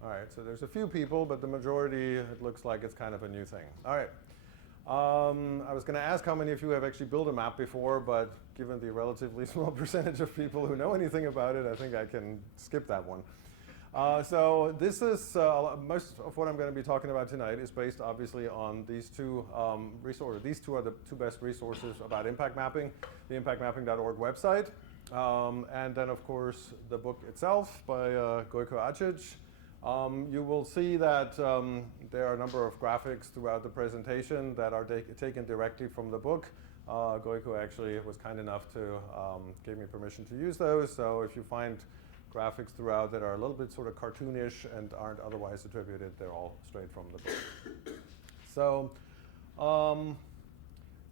All right, so there's a few people, but the majority, it looks like it's kind of a new thing. All right. I was going to ask how many of you have actually built a map before, but given the relatively small percentage of people who know anything about it, I think I can skip that one. So this is, most of what I'm going to be talking about tonight is based obviously on these two resources. These two are the two best resources about impact mapping, the impactmapping.org website, and then of course the book itself by Gojko Acic. You will see that there are a number of graphics throughout the presentation that are taken directly from the book. Gojko actually was kind enough to give me permission to use those, so if you find graphics throughout that are a little bit sort of cartoonish and aren't otherwise attributed, they're all straight from the book. So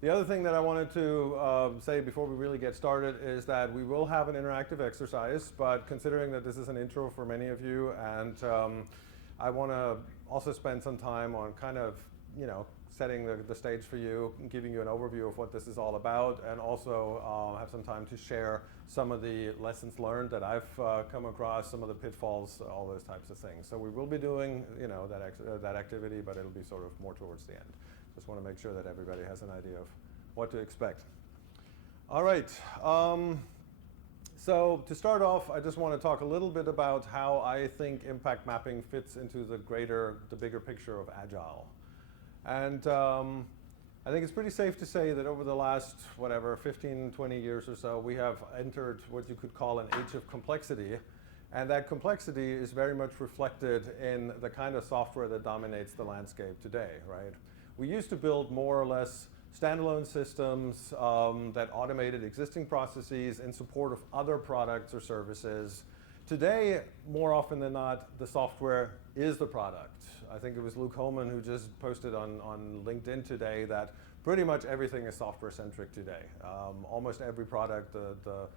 the other thing that I wanted to say before we really get started is that we will have an interactive exercise, but considering that this is an intro for many of you, and I want to also spend some time on kind of, setting the stage for you, giving you an overview of what this is all about, and also have some time to share some of the lessons learned that I've come across, some of the pitfalls, all those types of things. So we will be doing, that activity, but it'll be sort of more towards the end. Just want to make sure that everybody has an idea of what to expect. All right. So to start off, I just want to talk a little bit about how I think impact mapping fits into the bigger picture of Agile. And I think it's pretty safe to say that over the last, 15, 20 years or so, we have entered what you could call an age of complexity. And that complexity is very much reflected in the kind of software that dominates the landscape today, right? We used to build more or less standalone systems that automated existing processes in support of other products or services. Today, more often than not, the software is the product. I think it was Luke Holman who just posted on LinkedIn today that pretty much everything is software-centric today. Almost every product, the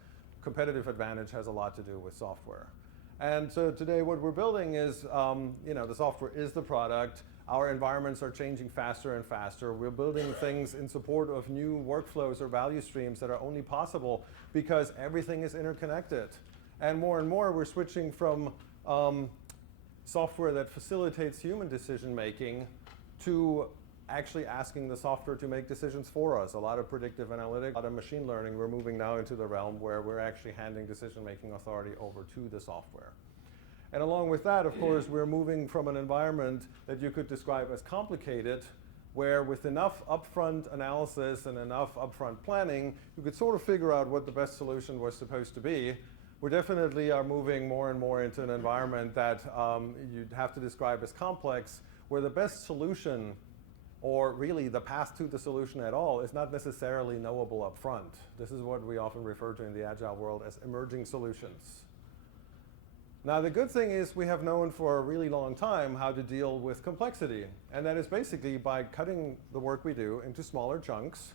competitive advantage has a lot to do with software. And so today what we're building is, the software is the product. Our environments are changing faster and faster. We're building things in support of new workflows or value streams that are only possible because everything is interconnected. And more we're switching from software that facilitates human decision making to actually asking the software to make decisions for us. A lot of predictive analytics, a lot of machine learning. We're moving now into the realm where we're actually handing decision-making authority over to the software. And along with that, of course, we're moving from an environment that you could describe as complicated, where with enough upfront analysis and enough upfront planning, you could sort of figure out what the best solution was supposed to be. We definitely are moving more and more into an environment that you'd have to describe as complex, where the best solution, or really the path to the solution at all, is not necessarily knowable up front. This is what we often refer to in the Agile world as emerging solutions. Now, the good thing is we have known for a really long time how to deal with complexity. And that is basically by cutting the work we do into smaller chunks,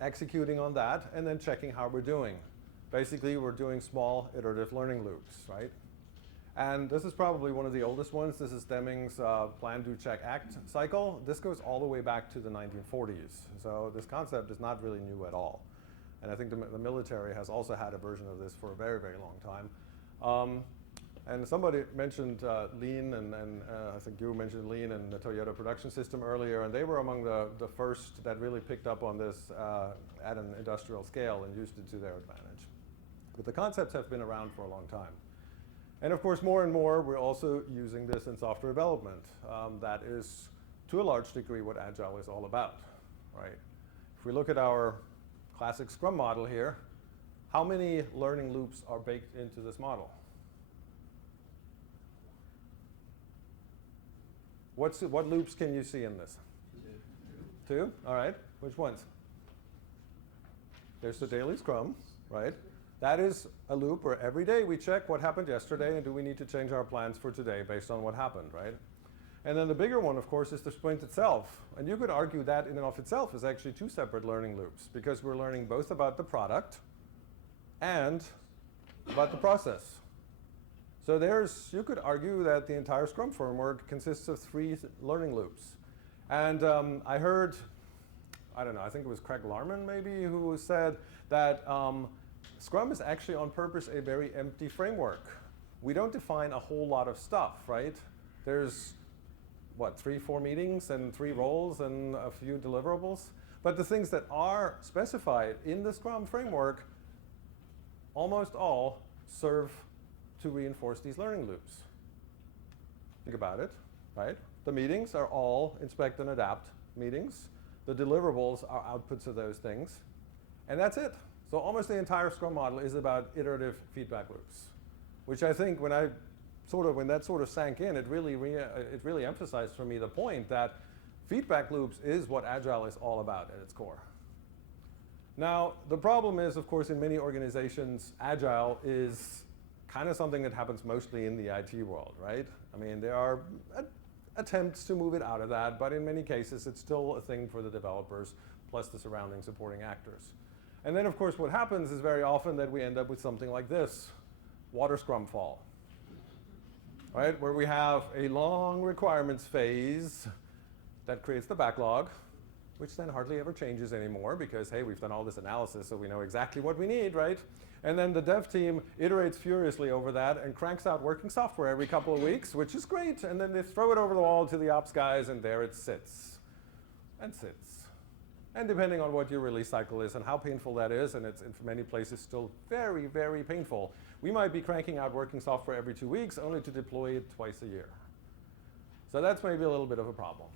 executing on that, and then checking how we're doing. Basically, we're doing small iterative learning loops, right? And this is probably one of the oldest ones. This is Deming's plan, do, check, act cycle. This goes all the way back to the 1940s. So this concept is not really new at all. And I think the military has also had a version of this for a very, very long time. And somebody mentioned Lean, and I think you mentioned Lean and the Toyota production system earlier, and they were among the first that really picked up on this at an industrial scale and used it to their advantage. But the concepts have been around for a long time. And of course, more and more, we're also using this in software development. That is, to a large degree, what Agile is all about, right? If we look at our classic Scrum model here, how many learning loops are baked into this model? What loops can you see in this? Two? All right. Which ones? There's the daily Scrum, right? That is a loop where every day we check what happened yesterday and do we need to change our plans for today based on what happened, right? And then the bigger one, of course, is the sprint itself. And you could argue that in and of itself is actually two separate learning loops because we're learning both about the product and about the process. So you could argue that the entire Scrum framework consists of three learning loops. And I heard, I don't know, I think it was Craig Larman maybe, who said that Scrum is actually on purpose a very empty framework. we don't define a whole lot of stuff, right? There's, what, 3, 4 meetings and 3 roles and a few deliverables? But the things that are specified in the Scrum framework, almost all serve to reinforce these learning loops. Think about it, right? The meetings are all inspect and adapt meetings. The deliverables are outputs of those things. And that's it. So almost the entire Scrum model is about iterative feedback loops, which I think when that sort of sank in, it really emphasized for me the point that feedback loops is what Agile is all about at its core. Now, the problem is, of course, in many organizations, Agile is kind of something that happens mostly in the IT world, right? I mean, there are attempts to move it out of that, but in many cases, it's still a thing for the developers, plus the surrounding supporting actors. And then, of course, what happens is very often that we end up with something like this, water scrum fall, right? Where we have a long requirements phase that creates the backlog, which then hardly ever changes anymore because, hey, we've done all this analysis, so we know exactly what we need, right? And then the dev team iterates furiously over that and cranks out working software every couple of weeks, which is great. And then they throw it over the wall to the ops guys, and there it sits and sits. And depending on what your release cycle is and how painful that is, and it's in many places still very, very painful, we might be cranking out working software every 2 weeks only to deploy it twice a year. So that's maybe a little bit of a problem.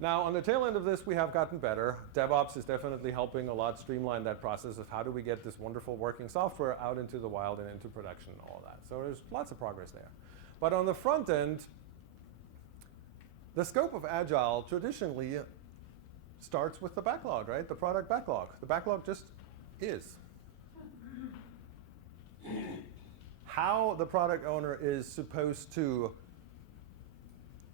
Now, on the tail end of this, we have gotten better. DevOps is definitely helping a lot streamline that process of how do we get this wonderful working software out into the wild and into production and all that. So there's lots of progress there. But on the front end, the scope of Agile traditionally starts with the backlog, right? The product backlog. The backlog just is. How the product owner is supposed to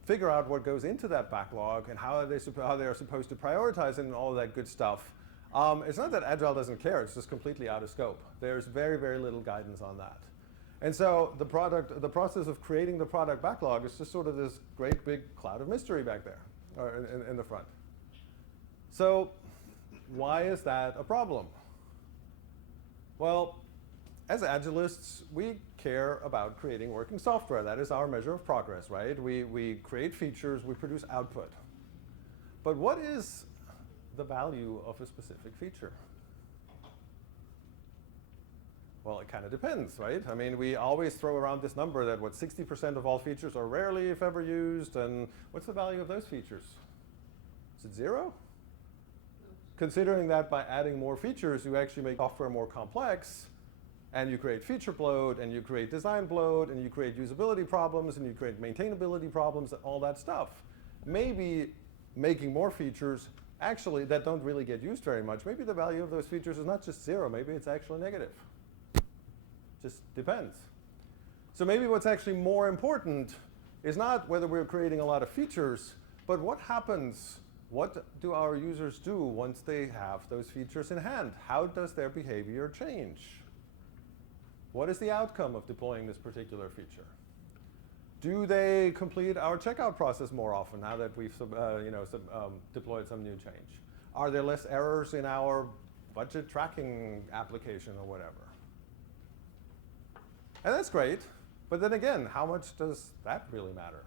figure out what goes into that backlog and how they are supposed to prioritize it and all of that good stuff. It's not that Agile doesn't care, it's just completely out of scope. There's very, very little guidance on that. And so the process of creating the product backlog is just sort of this great big cloud of mystery back there, or in the front. So why is that a problem? Well, as Agilists, we care about creating working software. That is our measure of progress, right? We create features, we produce output. But what is the value of a specific feature? Well, it kind of depends, right? I mean, we always throw around this number that 60% of all features are rarely, if ever, used, and what's the value of those features? Is it 0? Considering that by adding more features, you actually make software more complex, and you create feature bloat, and you create design bloat, and you create usability problems, and you create maintainability problems, and all that stuff. Maybe making more features actually that don't really get used very much, maybe the value of those features is not just 0, maybe it's actually negative. Just depends. So maybe what's actually more important is not whether we're creating a lot of features, but what happens. What do our users do once they have those features in hand? How does their behavior change? What is the outcome of deploying this particular feature? Do they complete our checkout process more often now that we've deployed some new change? Are there less errors in our budget tracking application or whatever? And that's great, but then again, how much does that really matter?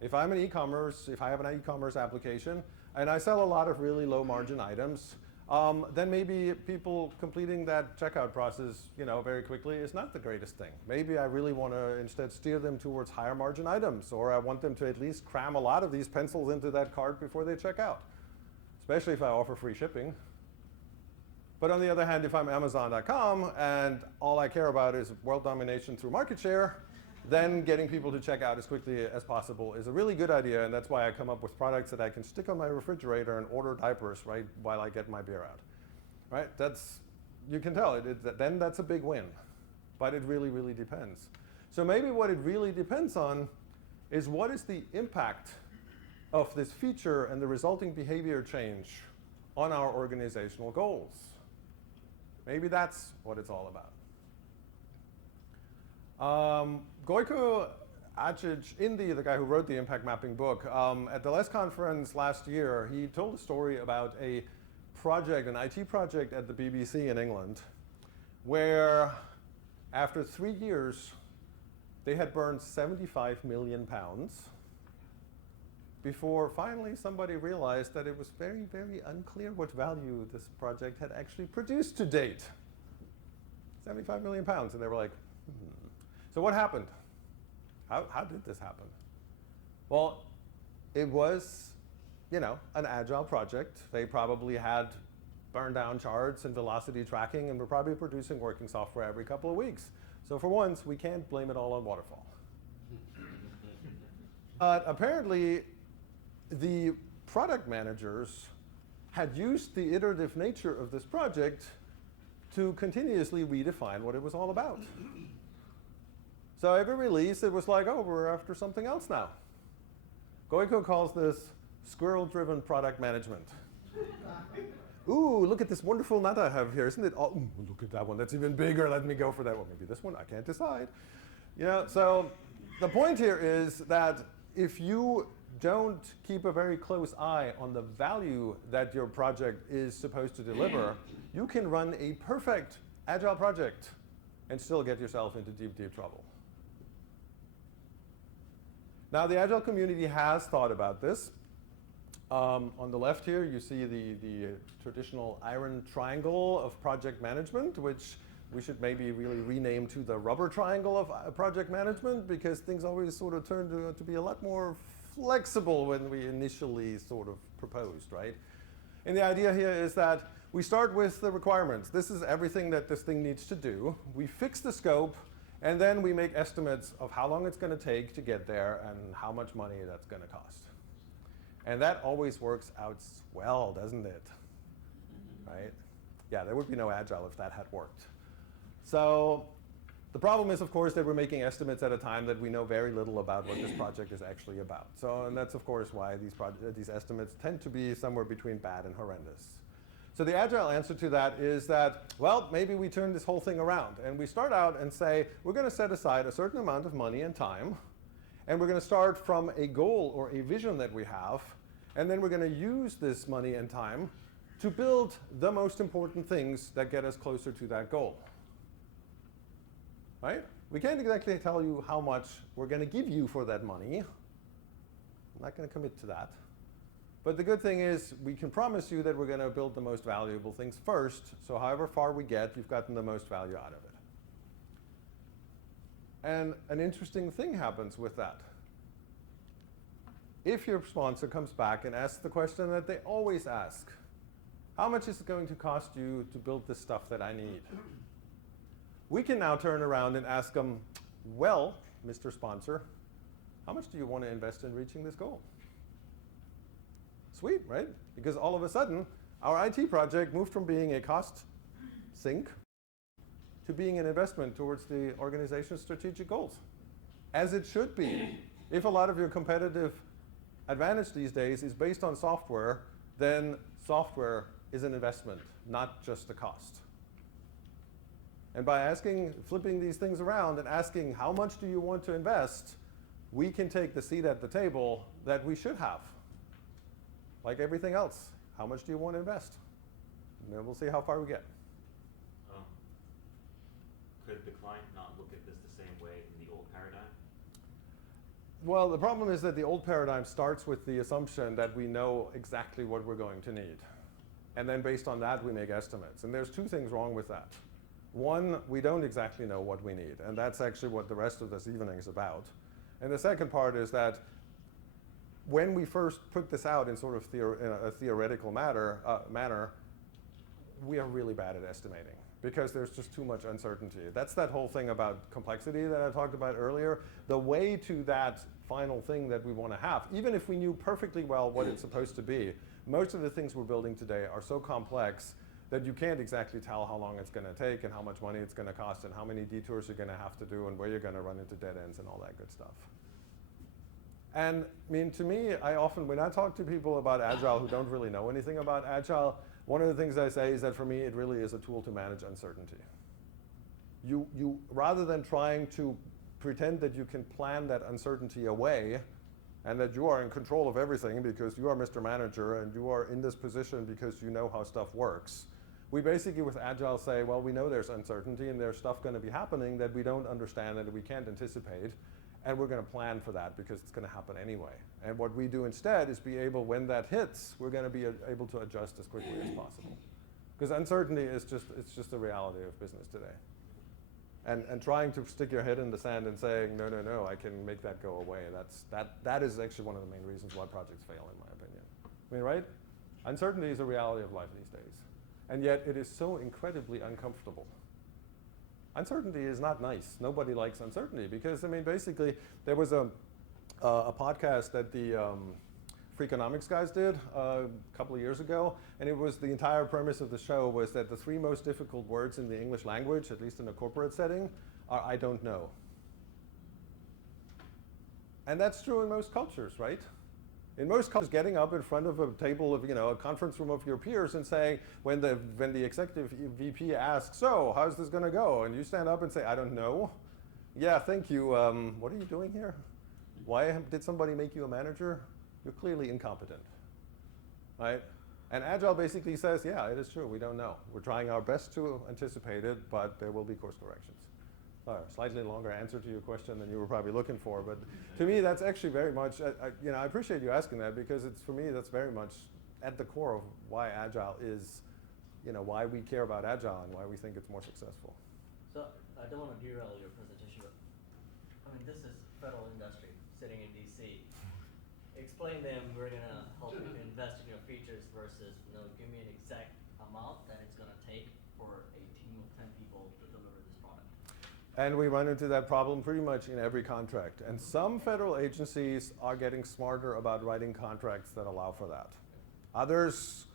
If I'm if I have an e-commerce application, and I sell a lot of really low margin items, then maybe people completing that checkout process, very quickly is not the greatest thing. Maybe I really want to instead steer them towards higher margin items, or I want them to at least cram a lot of these pencils into that cart before they check out, especially if I offer free shipping. But on the other hand, if I'm Amazon.com and all I care about is world domination through market share, then getting people to check out as quickly as possible is a really good idea, and that's why I come up with products that I can stick on my refrigerator and order diapers right while I get my beer out. Right? You can tell, then that's a big win. But it really, really depends. So maybe what it really depends on is what is the impact of this feature and the resulting behavior change on our organizational goals. Maybe that's what it's all about. Gojko Acij-Indi, the guy who wrote the Impact Mapping book, at the LESS conference last year, he told a story about a project, an IT project at the BBC in England, where After 3 years, they had burned 75 million pounds before finally somebody realized that it was very, very unclear what value this project had actually produced to date. 75 million pounds, and they were like, So what happened? How did this happen? Well, it was, an agile project. They probably had burn down charts and velocity tracking, and were probably producing working software every couple of weeks. So for once, we can't blame it all on waterfall. Apparently, the product managers had used the iterative nature of this project to continuously redefine what it was all about. So every release, it was like, oh, we're after something else now. Goiko calls this squirrel-driven product management. Ooh, look at this wonderful nut I have here, isn't it? Oh, look at that one, that's even bigger, let me go for that one. Maybe this one, I can't decide. So the point here is that if you don't keep a very close eye on the value that your project is supposed to deliver, you can run a perfect agile project and still get yourself into deep, deep trouble. Now, the agile community has thought about this. On the left here, you see the traditional iron triangle of project management, which we should maybe really rename to the rubber triangle of project management, because things always sort of turn to be a lot more flexible when we initially sort of proposed, right? And the idea here is that we start with the requirements. This is everything that this thing needs to do. We fix the scope, and then we make estimates of how long it's going to take to get there and how much money that's going to cost. And that always works out well, doesn't it? Right? Yeah, there would be no agile if that had worked. So the problem is, of course, that we're making estimates at a time that we know very little about what this project is actually about. So, and that's, of course, why these estimates tend to be somewhere between bad and horrendous. So the agile answer to that is that, well, maybe we turn this whole thing around. And we start out and say, we're going to set aside a certain amount of money and time. And we're going to start from a goal or a vision that we have. And then we're going to use this money and time to build the most important things that get us closer to that goal. Right? We can't exactly tell you how much we're going to give you for that money. I'm not going to commit to that. But the good thing is we can promise you that we're going to build the most valuable things first. So however far we get, you've gotten the most value out of it. And an interesting thing happens with that. If your sponsor comes back and asks the question that they always ask, how much is it going to cost you to build this stuff that I need? We can now turn around and ask them, well, Mr. Sponsor, how much do you want to invest in reaching this goal? Sweet, right? Because all of a sudden, our IT project moved from being a cost sink to being an investment towards the organization's strategic goals, as it should be. If a lot of your competitive advantage these days is based on software, then software is an investment, not just a cost. And by flipping these things around and asking how much do you want to invest, we can take the seat at the table that we should have. Like everything else, how much do you want to invest? And then we'll see how far we get. Could the client not look at this the same way in the old paradigm? Well, the problem is that the old paradigm starts with the assumption that we know exactly what we're going to need. And then based on that, we make estimates. And there's two things wrong with that. One, we don't exactly know what we need. And that's actually what the rest of this evening is about. And the second part is that when we first put this out in sort of a theoretical manner, we are really bad at estimating because there's just too much uncertainty. That's that whole thing about complexity that I talked about earlier. The way to that final thing that we want to have, even if we knew perfectly well what it's supposed to be, most of the things we're building today are so complex that you can't exactly tell how long it's going to take and how much money it's going to cost and how many detours you're going to have to do and where you're going to run into dead ends and all that good stuff. And I mean, to me, when I talk to people about Agile who don't really know anything about Agile, one of the things I say is that for me, it really is a tool to manage uncertainty. You rather than trying to pretend that you can plan that uncertainty away and that you are in control of everything because you are Mr. Manager and you are in this position because you know how stuff works, We basically with Agile say, well, we know there's uncertainty and there's stuff going to be happening that we don't understand and that we can't anticipate, and we're going to plan for that because it's going to happen anyway. And what we do instead is be able, when that hits, we're going to be able to adjust as quickly as possible. Because uncertainty is just the reality of business today. And trying to stick your head in the sand and saying, no, no, no, I can make that go away, that is actually one of the main reasons why projects fail, in my opinion. I mean, right? Uncertainty is a reality of life these days. And yet it is so incredibly uncomfortable. Uncertainty is not nice. Nobody likes uncertainty because, I mean, basically, there was a podcast that the Freakonomics guys did a couple of years ago, and it was the entire premise of the show was that the 3 most difficult words in the English language, at least in a corporate setting, are I don't know. And that's true in most cultures, right? In most cultures, getting up in front of a table of, a conference room of your peers and saying, when the executive VP asks, so, how's this going to go? And you stand up and say, I don't know. Yeah, thank you. What are you doing here? Why did somebody make you a manager? You're clearly incompetent, right? And Agile basically says, yeah, it is true. We don't know. We're trying our best to anticipate it, but there will be course corrections. Slightly longer answer to your question than you were probably looking for, but to me that's actually very much, I appreciate you asking that because for me that's very much at the core of why Agile is, why we care about Agile and why we think it's more successful. So I don't want to derail your presentation, but I mean this is federal industry sitting in DC. Explain them we're going to help you invest in your features versus, give me an exact amount that it's going to take for a team of 10 people to deliver this product. And we run into that problem pretty much in every contract. And some federal agencies are getting smarter about writing contracts that allow for that. Others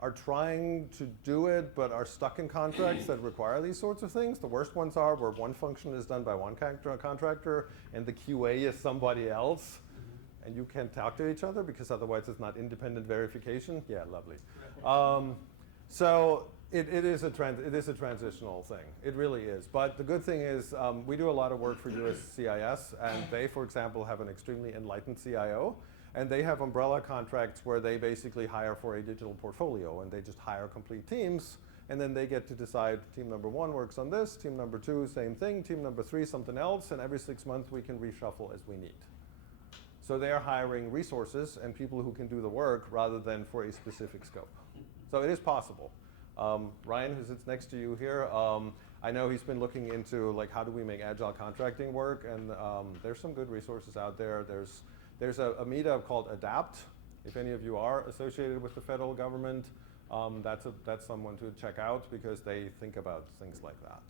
are trying to do it, but are stuck in contracts that require these sorts of things. The worst ones are where one function is done by one contractor and the QA is somebody else. And you can't talk to each other because otherwise it's not independent verification. Yeah, lovely. So it is a transitional thing. It really is. But the good thing is we do a lot of work for USCIS, and they, for example, have an extremely enlightened CIO, and they have umbrella contracts where they basically hire for a digital portfolio, and they just hire complete teams, and then they get to decide team number 1 works on this, team number 2, same thing, team number 3, something else, and every 6 months we can reshuffle as we need. So they're hiring resources and people who can do the work rather than for a specific scope. So it is possible. Ryan, who sits next to you here, I know he's been looking into how do we make Agile contracting work, and there's some good resources out there. There's a meetup called ADAPT. If any of you are associated with the federal government, that's someone to check out because they think about things like that.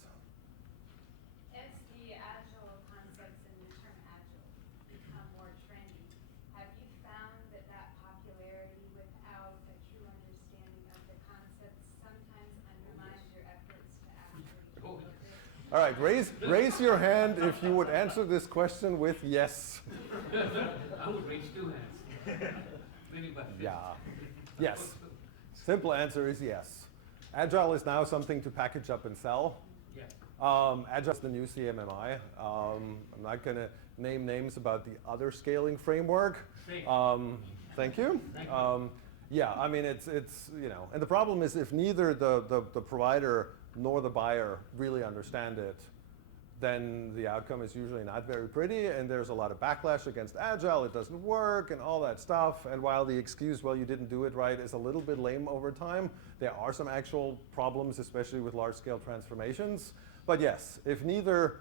As the Agile concepts and the term Agile become more trendy, have you found that popularity without a true understanding of the concepts sometimes undermines your efforts to actually build it? All right, raise your hand if you would answer this question with yes. I would raise 2 hands. Yeah. Yes. Simple answer is yes. Agile is now something to package up and sell. Yeah. Agile is the new CMMI. I'm not going to name names about the other scaling framework. Thank you. Yeah, I mean, it's and the problem is if neither the provider nor the buyer really understand it, then the outcome is usually not very pretty, and there's a lot of backlash against Agile, it doesn't work, and all that stuff. And while the excuse, well, you didn't do it right, is a little bit lame over time, there are some actual problems, especially with large-scale transformations. But yes, if neither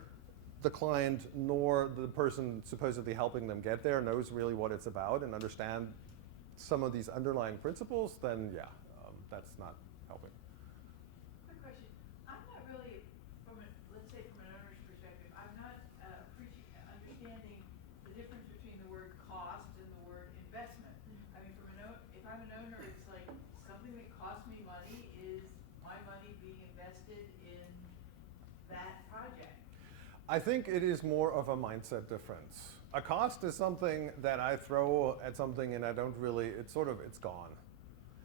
the client nor the person supposedly helping them get there knows really what it's about and understand some of these underlying principles, then yeah, that's not helping. Quick question. I'm not really, let's say from an owner's perspective, I'm not understanding the difference between the word cost and the word investment. I mean, if I'm an owner, it's like something that costs me money is my money being invested in that project. I think it is more of a mindset difference. A cost is something that I throw at something and I don't really, it's gone.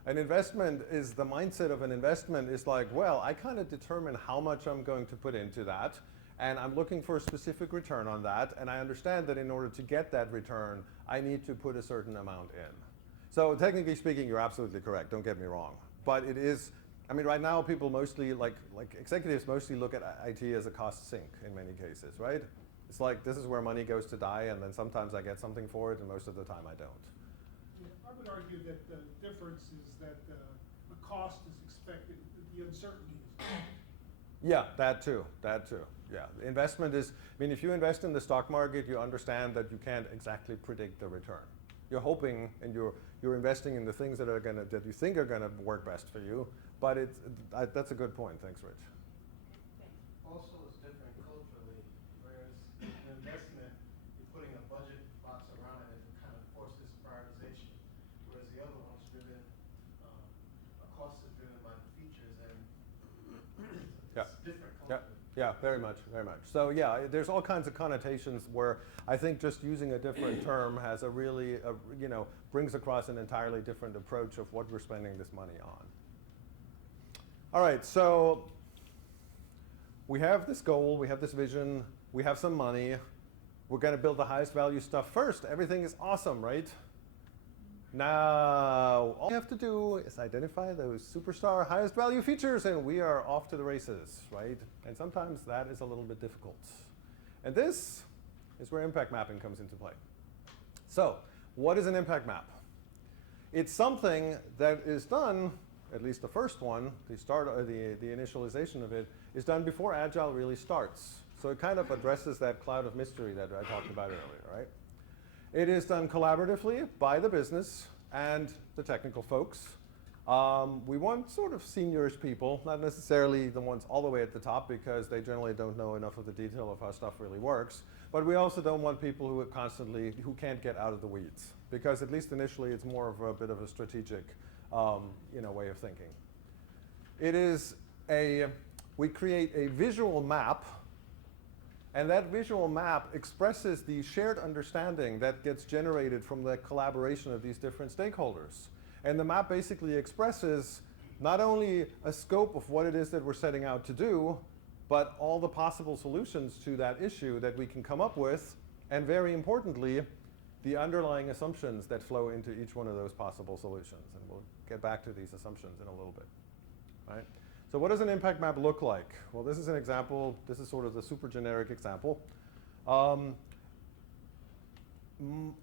An investment is, the mindset of an investment is like, well, I kind of determine how much I'm going to put into that, and I'm looking for a specific return on that, and I understand that in order to get that return, I need to put a certain amount in. So technically speaking, you're absolutely correct, don't get me wrong. But it is I mean, right now people mostly, like executives mostly look at IT as a cost sink in many cases, right? It's like, this is where money goes to die, and then sometimes I get something for it, and most of the time I don't. Yeah, I would argue that the difference is that the cost is expected, the uncertainty is. Yeah, that too, yeah. The investment is, I mean, if you invest in the stock market, you understand that you can't exactly predict the return. You're hoping and you're investing in the things that you think are gonna work best for you, but that's a good point, thanks Rich. Also, it's different culturally, whereas an investment, you're putting a budget box around it and it kind of forces prioritization, whereas the other one's driven, a cost is driven by the features, and Yeah. it's different Yeah, culturally. yeah, very much, very much. So yeah, there's all kinds of connotations where I think just using a different term has a really, brings across an entirely different approach of what we're spending this money on. All right, so we have this goal, we have this vision, we have some money. We're going to build the highest value stuff first. Everything is awesome, right? Now, all we have to do is identify those superstar highest value features, and we are off to the races, right? And sometimes that is a little bit difficult. And this is where impact mapping comes into play. So, what is an impact map? It's something that is done, at least the first one, the initialization of it, is done before Agile really starts. So it kind of addresses that cloud of mystery that I talked about earlier, right? It is done collaboratively by the business and the technical folks. We want sort of seniorish people, not necessarily the ones all the way at the top because they generally don't know enough of the detail of how stuff really works. But we also don't want people who can't get out of the weeds, because at least initially it's more of a bit of a strategic way of thinking. We create a visual map, and that visual map expresses the shared understanding that gets generated from the collaboration of these different stakeholders. And the map basically expresses not only a scope of what it is that we're setting out to do, but all the possible solutions to that issue that we can come up with, and very importantly, the underlying assumptions that flow into each one of those possible solutions. And we'll get back to these assumptions in a little bit. Right? So what does an impact map look like? Well, this is an example. This is sort of the super generic example.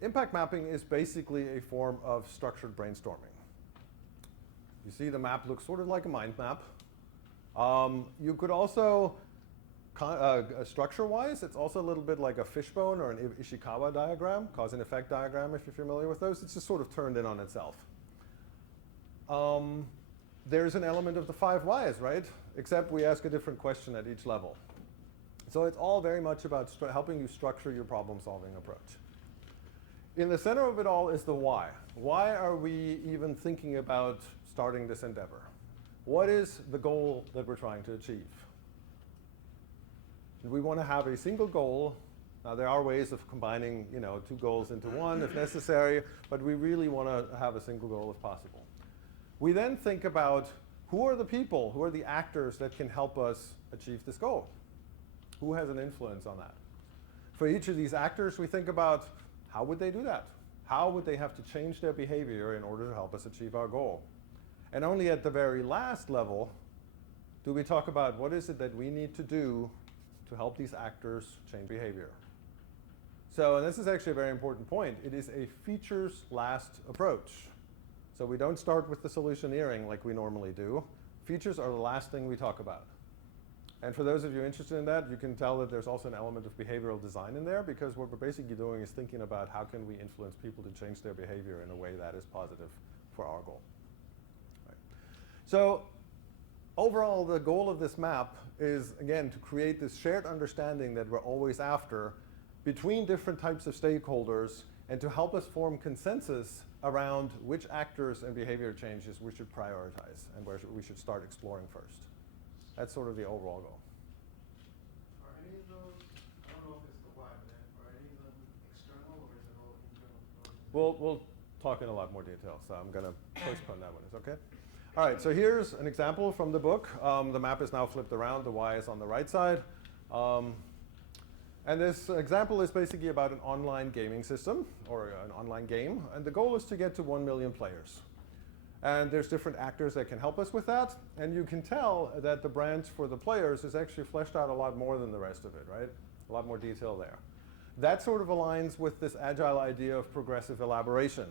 Impact mapping is basically a form of structured brainstorming. You see the map looks sort of like a mind map. You could also, structure-wise, it's also a little bit like a fishbone or an Ishikawa diagram, cause and effect diagram, if you're familiar with those. It's just sort of turned in on itself. There's an element of the 5 whys, right? Except we ask a different question at each level. So it's all very much about helping you structure your problem-solving approach. In the center of it all is the why. Why are we even thinking about starting this endeavor? What is the goal that we're trying to achieve? We want to have a single goal. Now there are ways of combining, 2 goals into one if necessary, but we really want to have a single goal if possible. We then think about who are the people, who are the actors that can help us achieve this goal? Who has an influence on that? For each of these actors, we think about how would they do that? How would they have to change their behavior in order to help us achieve our goal? And only at the very last level do we talk about what is it that we need to do to help these actors change behavior. So, and this is actually a very important point, it is a features last approach. So we don't start with the solutioneering like we normally do. Features are the last thing we talk about. And for those of you interested in that, you can tell that there's also an element of behavioral design in there, because what we're basically doing is thinking about how can we influence people to change their behavior in a way that is positive for our goal. Right. So overall, the goal of this map is, again, to create this shared understanding that we're always after between different types of stakeholders, and to help us form consensus around which actors and behavior changes we should prioritize and where we should start exploring first. That's sort of the overall goal. Are any of those, I don't know if it's the why, but are any of them external or is it all internal? We'll talk in a lot more detail, so I'm going to postpone that one. Is okay? All right, so here's an example from the book. The map is now flipped around. The Y is on the right side. And this example is basically about an online gaming system, or an online game. And the goal is to get to 1 million players. And there's different actors that can help us with that. And you can tell that the branch for the players is actually fleshed out a lot more than the rest of it, right? A lot more detail there. That sort of aligns with this agile idea of progressive elaboration,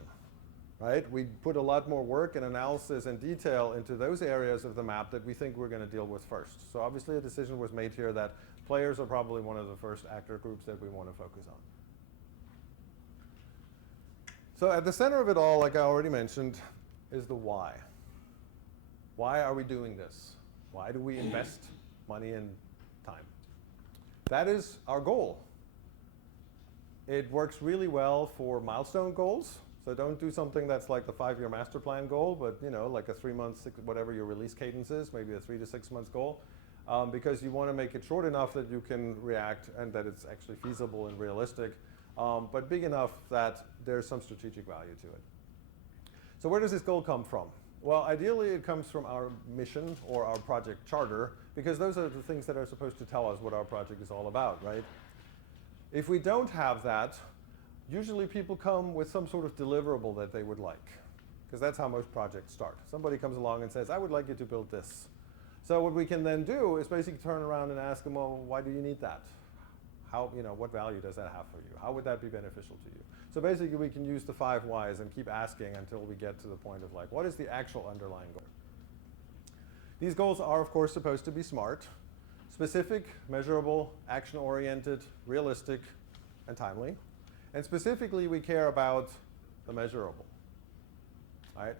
right? We put a lot more work and analysis and detail into those areas of the map that we think we're going to deal with first. So obviously a decision was made here that players are probably one of the first actor groups that we want to focus on. So at the center of it all, like I already mentioned, is the why. Why are we doing this? Why do we invest money and time? That is our goal. It works really well for milestone goals. So don't do something that's like the 5-year master plan goal, but like a 3 months, whatever your release cadence is, maybe a 3 to 6 months goal, because you want to make it short enough that you can react and that it's actually feasible and realistic, but big enough that there's some strategic value to it. So where does this goal come from? Well, ideally it comes from our mission or our project charter, because those are the things that are supposed to tell us what our project is all about, right? If we don't have that, usually people come with some sort of deliverable that they would like, because that's how most projects start. Somebody comes along and says, I would like you to build this. So what we can then do is basically turn around and ask them, well, why do you need that? How, what value does that have for you? How would that be beneficial to you? So basically we can use the 5 whys and keep asking until we get to the point of like, what is the actual underlying goal? These goals are, of course, supposed to be SMART: specific, measurable, action-oriented, realistic, and timely. And specifically, we care about the measurable, right?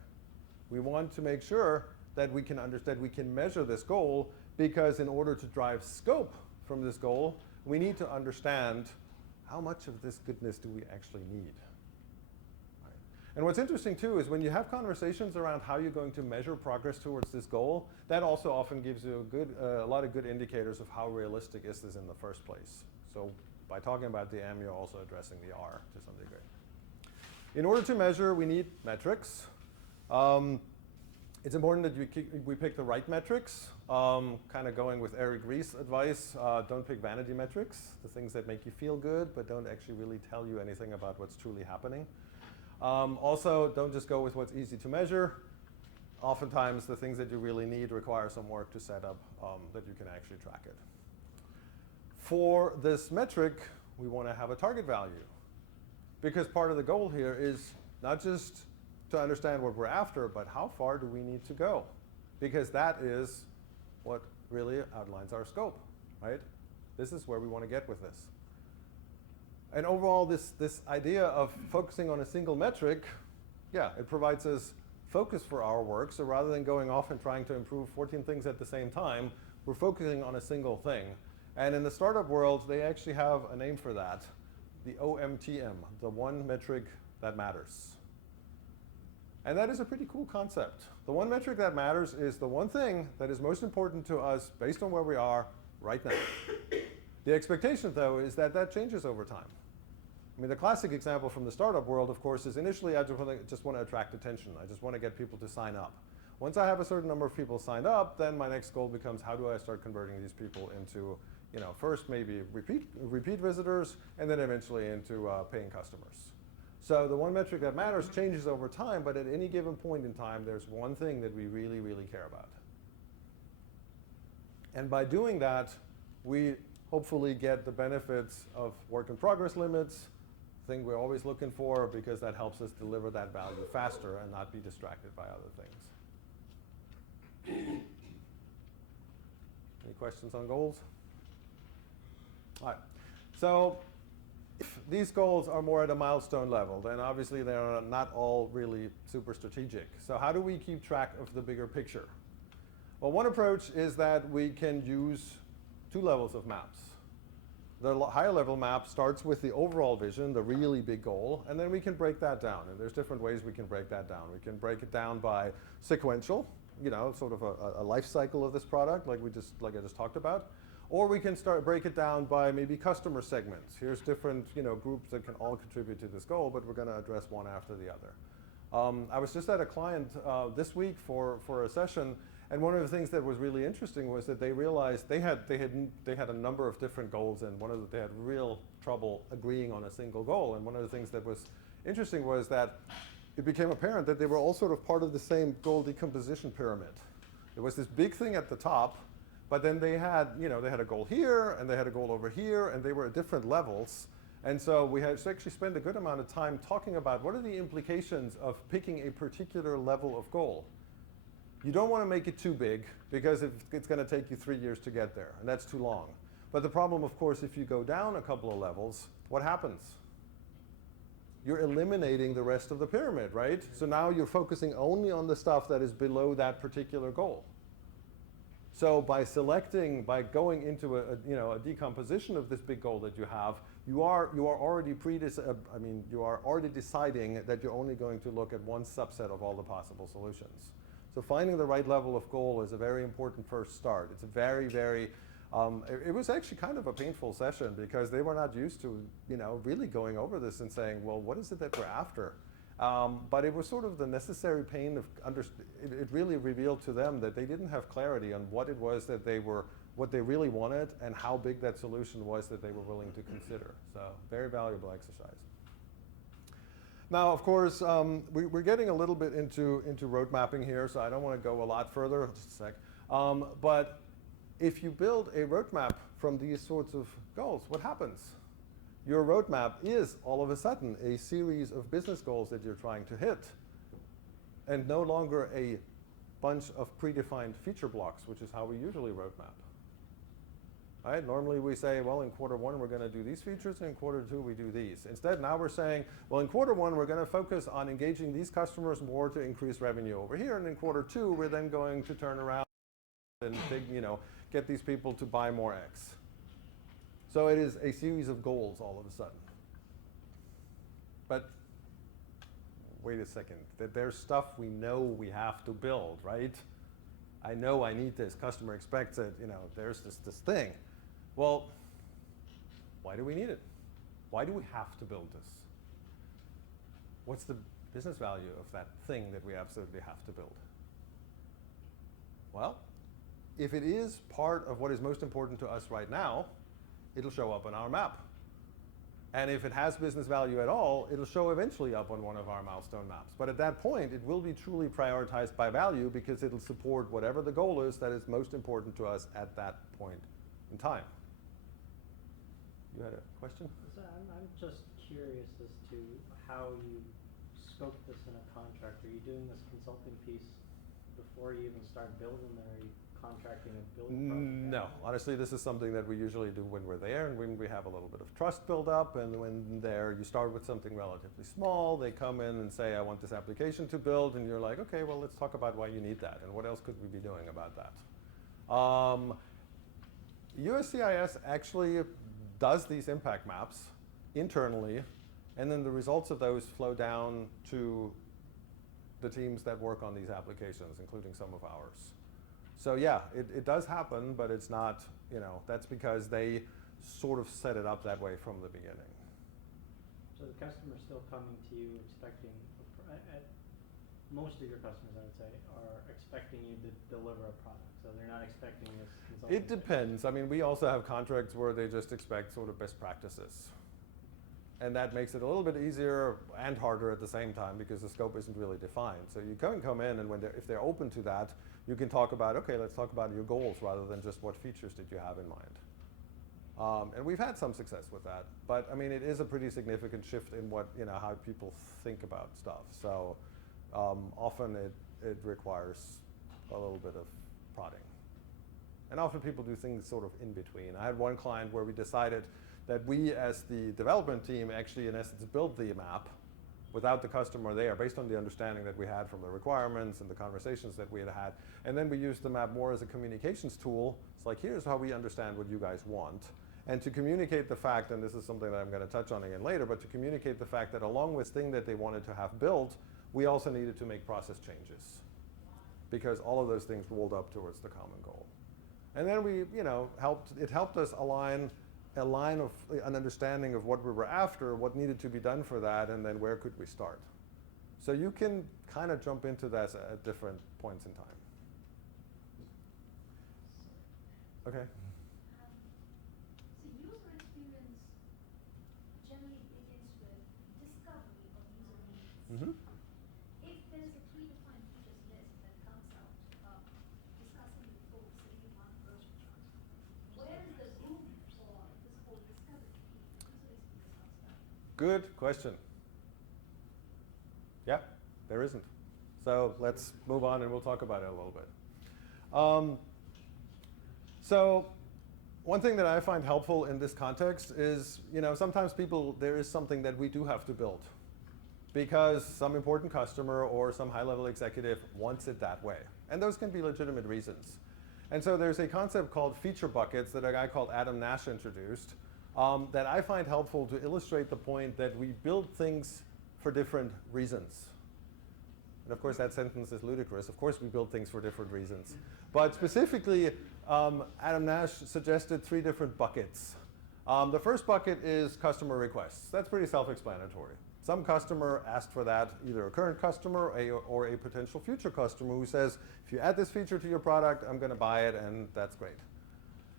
We want to make sure that we can understand, we can measure this goal, because in order to drive scope from this goal, we need to understand how much of this goodness do we actually need. Right? And what's interesting too is when you have conversations around how you're going to measure progress towards this goal, that also often gives you a lot of good indicators of how realistic is this in the first place. So by talking about the M, you're also addressing the R to some degree. In order to measure, we need metrics. It's important that we pick the right metrics, kind of going with Eric Ries's advice, don't pick vanity metrics, the things that make you feel good but don't actually really tell you anything about what's truly happening. Also, don't just go with what's easy to measure. Oftentimes, the things that you really need require some work to set up that you can actually track it. For this metric, we want to have a target value, because part of the goal here is not just to understand what we're after, but how far do we need to go? Because that is what really outlines our scope, right? This is where we want to get with this. And overall, this idea of focusing on a single metric, yeah, it provides us focus for our work. So rather than going off and trying to improve 14 things at the same time, we're focusing on a single thing. And in the startup world, they actually have a name for that, the OMTM, the one metric that matters. And that is a pretty cool concept. The one metric that matters is the one thing that is most important to us based on where we are right now. The expectation, though, is that that changes over time. I mean, the classic example from the startup world, of course, is initially I just want to attract attention. I just want to get people to sign up. Once I have a certain number of people signed up, then my next goal becomes how do I start converting these people into, first maybe repeat visitors, and then eventually into paying customers. So the one metric that matters changes over time, but at any given point in time, there's one thing that we really, really care about. And by doing that, we hopefully get the benefits of work in progress limits, thing we're always looking for, because that helps us deliver that value faster and not be distracted by other things. Any questions on goals? All right. So if these goals are more at a milestone level, then obviously they are not all really super strategic. So how do we keep track of the bigger picture? Well, one approach is that we can use 2 levels of maps. The higher level map starts with the overall vision, the really big goal, and then we can break that down. And there's different ways we can break that down. We can break it down by sequential, sort of a life cycle of this product, like I just talked about. Or we can break it down by maybe customer segments. Here's different groups that can all contribute to this goal, but we're going to address one after the other. I was just at a client this week for a session, and one of the things that was really interesting was that they realized they had a number of different goals, and they had real trouble agreeing on a single goal. And one of the things that was interesting was that it became apparent that they were all sort of part of the same goal decomposition pyramid. There was this big thing at the top, but then they had, they had a goal here, and they had a goal over here, and they were at different levels. And so we had to actually spend a good amount of time talking about what are the implications of picking a particular level of goal. You don't want to make it too big, because it's going to take you 3 years to get there, and that's too long. But the problem, of course, if you go down a couple of levels, what happens? You're eliminating the rest of the pyramid, right? So now you're focusing only on the stuff that is below that particular goal. So by going into a decomposition of this big goal that you have, you are already deciding that you're only going to look at one subset of all the possible solutions. So finding the right level of goal is a very important first start. It's a very, very, it was actually kind of a painful session because they were not used to, really going over this and saying, well, what is it that we're after? But it was sort of the necessary pain of it really revealed to them that they didn't have clarity on what it was that what they really wanted and how big that solution was that they were willing to consider. So very valuable exercise. Now, of course, we're getting a little bit into road mapping here, so I don't want to go a lot further, just a sec. But if you build a roadmap from these sorts of goals, what happens? Your roadmap is, all of a sudden, a series of business goals that you're trying to hit, and no longer a bunch of predefined feature blocks, which is how we usually roadmap. Right? Normally we say, well, in quarter one, we're going to do these features, and in quarter two, we do these. Instead, now we're saying, well, in quarter one, we're going to focus on engaging these customers more to increase revenue over here, and in quarter two, we're then going to turn around and get these people to buy more X. So it is a series of goals all of a sudden. But wait a second, there's stuff we know we have to build, right? I know I need this, customer expects it, there's this thing. Well, why do we need it? Why do we have to build this? What's the business value of that thing that we absolutely have to build? Well, if it is part of what is most important to us right now, it'll show up on our map. And if it has business value at all, it'll show eventually up on one of our milestone maps. But at that point, it will be truly prioritized by value because it'll support whatever the goal is that is most important to us at that point in time. You had a question? So I'm just curious as to how you scope this in a contract. Are you doing this consulting piece before you even start building, or are you contracting a building project? No, honestly, this is something that we usually do when we're there and when we have a little bit of trust build up, and when you start with something relatively small, they come in and say, I want this application to build, and you're like, okay, well, let's talk about why you need that and what else could we be doing about that. USCIS actually does these impact maps internally, and then the results of those flow down to the teams that work on these applications, including some of ours. So yeah, it does happen, but it's not, that's because they sort of set it up that way from the beginning. So the customer's still coming to you expecting, most of your customers, I would say, are expecting you to deliver a product. So they're not expecting this consulting. It depends. I mean, we also have contracts where they just expect sort of best practices. And that makes it a little bit easier and harder at the same time because the scope isn't really defined. So you can come in, and if they're open to that, you can talk about, okay, let's talk about your goals rather than just what features did you have in mind. And we've had some success with that. But I mean, it is a pretty significant shift in what, how people think about stuff. So often it requires a little bit of prodding. And often people do things sort of in between. I had one client where we decided that we, as the development team, actually in essence built the map without the customer there, based on the understanding that we had from the requirements and the conversations that we had had. And then we used the map more as a communications tool. It's like, here's how we understand what you guys want. And to communicate the fact, and this is something that I'm going to touch on again later, but to communicate the fact that along with thing that they wanted to have built, we also needed to make process changes, because all of those things rolled up towards the common goal. And then we, helped us align a line of an understanding of what we were after, what needed to be done for that, and then where could we start. So you can kind of jump into that at different points in time. Okay. So user experience generally begins with discovery of user needs. Mm-hmm. Good question. Yeah, there isn't. So let's move on and we'll talk about it a little bit. So one thing that I find helpful in this context is, sometimes there is something that we do have to build because some important customer or some high-level executive wants it that way. And those can be legitimate reasons. And so there's a concept called feature buckets that a guy called Adam Nash introduced that I find helpful to illustrate the point that we build things for different reasons. And of course, that sentence is ludicrous. Of course, we build things for different reasons. But specifically, Adam Nash suggested 3 different buckets. The first bucket is customer requests. That's pretty self-explanatory. Some customer asked for that, either a current customer or a potential future customer who says, if you add this feature to your product, I'm going to buy it, and that's great.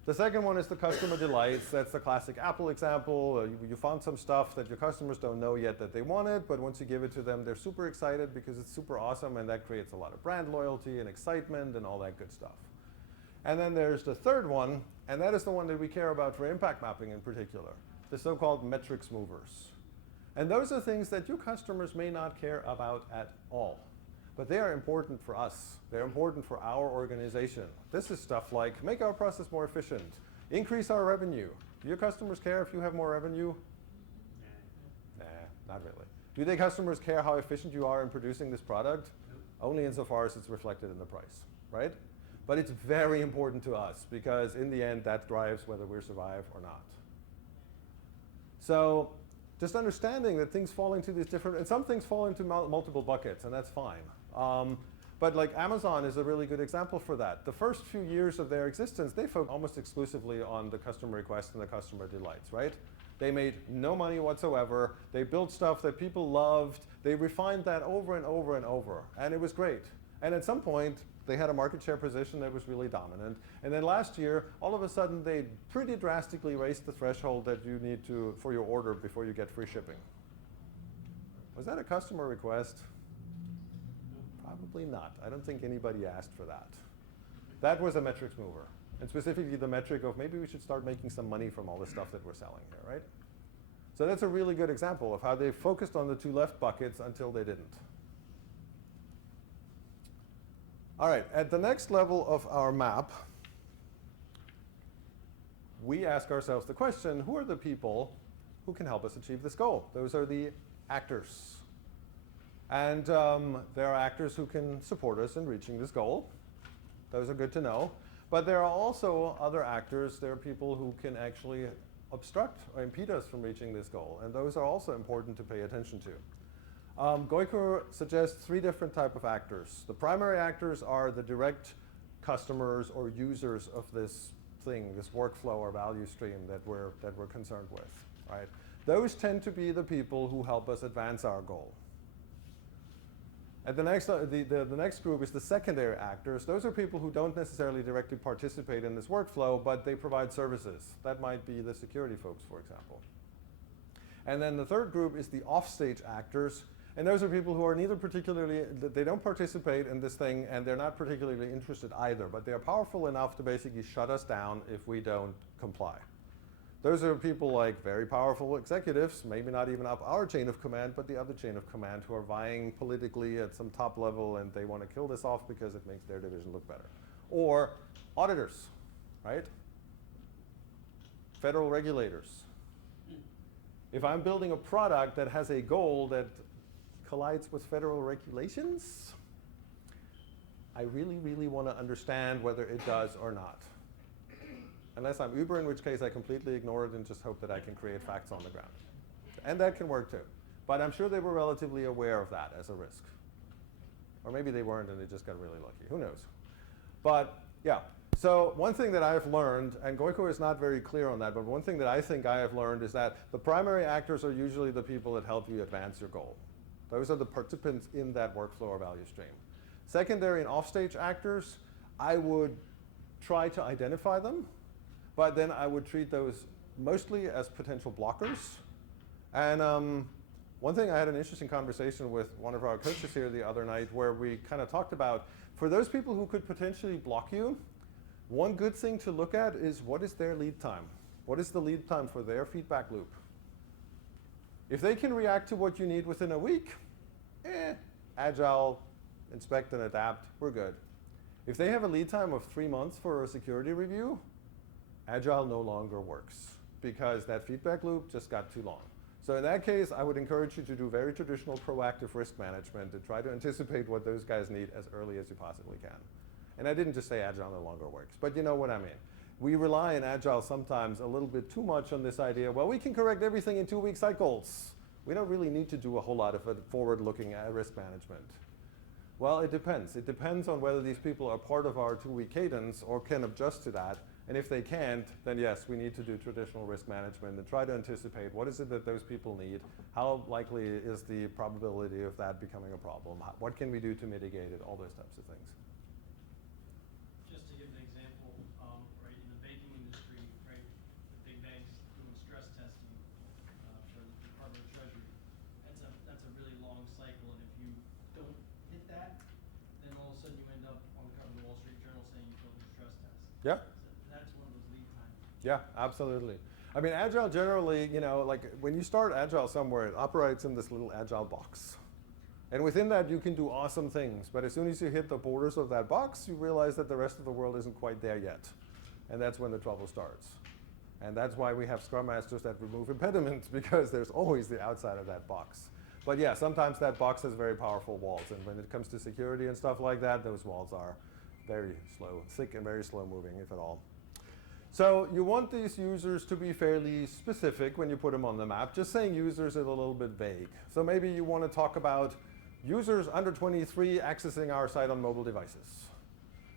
The second one is the customer delights. That's the classic Apple example. You found some stuff that your customers don't know yet that they wanted, but once you give it to them, they're super excited because it's super awesome, and that creates a lot of brand loyalty and excitement and all that good stuff. And then there's the third one, and that is the one that we care about for impact mapping in particular, the so-called metrics movers. And those are things that your customers may not care about at all. But they are important for us. They're important for our organization. This is stuff like make our process more efficient, increase our revenue. Do your customers care if you have more revenue? Nah, not really. Do their customers care how efficient you are in producing this product? Only insofar as it's reflected in the price, right? But it's very important to us because in the end, that drives whether we survive or not. So just understanding that things fall into these different, and some things fall into multiple buckets, and that's fine. But like Amazon is a really good example for that. The first few years of their existence, they focused almost exclusively on the customer requests and the customer delights, right? They made no money whatsoever. They built stuff that people loved. They refined that over and over and over, and it was great. And at some point, they had a market share position that was really dominant. And then last year, all of a sudden, they pretty drastically raised the threshold that you need to for your order before you get free shipping. Was that a customer request? Probably not. I don't think anybody asked for that. That was a metrics mover. And specifically the metric of maybe we should start making some money from all the stuff that we're selling here, right? So that's a really good example of how they focused on the 2 left buckets until they didn't. All right, at the next level of our map, we ask ourselves the question, who are the people who can help us achieve this goal? Those are the actors. And there are actors who can support us in reaching this goal. Those are good to know. But there are also other actors. There are people who can actually obstruct or impede us from reaching this goal. And those are also important to pay attention to. Goico suggests 3 different types of actors. The primary actors are the direct customers or users of this thing, this workflow or value stream that we're concerned with, right? Those tend to be the people who help us advance our goal. And the next group is the secondary actors. Those are people who don't necessarily directly participate in this workflow, but they provide services. That might be the security folks, for example. And then the third group is the offstage actors. And those are people who are neither particularly, they don't participate in this thing, and they're not particularly interested either, but they're powerful enough to basically shut us down if we don't comply. Those are people like very powerful executives, maybe not even up our chain of command, but the other chain of command who are vying politically at some top level, and they want to kill this off because it makes their division look better. Or auditors, right? Federal regulators. If I'm building a product that has a goal that collides with federal regulations, I really, really want to understand whether it does or not. Unless I'm Uber, in which case I completely ignore it and just hope that I can create facts on the ground. And that can work too. But I'm sure they were relatively aware of that as a risk. Or maybe they weren't and they just got really lucky. Who knows? But yeah, so one thing that I've learned, and Goico is not very clear on that, but one thing that I think I have learned is that the primary actors are usually the people that help you advance your goal. Those are the participants in that workflow or value stream. Secondary and offstage actors, I would try to identify them, but then I would treat those mostly as potential blockers. And one thing, I had an interesting conversation with one of our coaches here the other night where we kind of talked about, for those people who could potentially block you, one good thing to look at is what is their lead time? What is the lead time for their feedback loop? If they can react to what you need within a week, agile, inspect and adapt, we're good. If they have a lead time of 3 months for a security review, agile no longer works because that feedback loop just got too long. So in that case, I would encourage you to do very traditional proactive risk management and try to anticipate what those guys need as early as you possibly can. And I didn't just say agile no longer works, but you know what I mean. We rely in agile sometimes a little bit too much on this idea, well, we can correct everything in 2-week cycles. We don't really need to do a whole lot of forward-looking risk management. Well, it depends. It depends on whether these people are part of our 2-week cadence or can adjust to that. And if they can't, then yes, we need to do traditional risk management and try to anticipate what is it that those people need, how likely is the probability of that becoming a problem, what can we do to mitigate it, all those types of things. Just to give an example, right, in the banking industry, right, the big banks doing stress testing for the Department of Treasury, that's a really long cycle, and if you don't hit that, then all of a sudden you end up on the cover of the Wall Street Journal saying you failed your stress test. Yeah. That's one of those lead times. Yeah, absolutely. I mean, agile generally, you know, like when you start agile somewhere, it operates in this little agile box. And within that, you can do awesome things. But as soon as you hit the borders of that box, you realize that the rest of the world isn't quite there yet. And that's when the trouble starts. And that's why we have Scrum Masters that remove impediments, because there's always the outside of that box. But yeah, sometimes that box has very powerful walls. And when it comes to security and stuff like that, those walls are very slow, thick and very slow moving, if at all. So you want these users to be fairly specific when you put them on the map. Just saying users is a little bit vague. So maybe you want to talk about users under 23 accessing our site on mobile devices,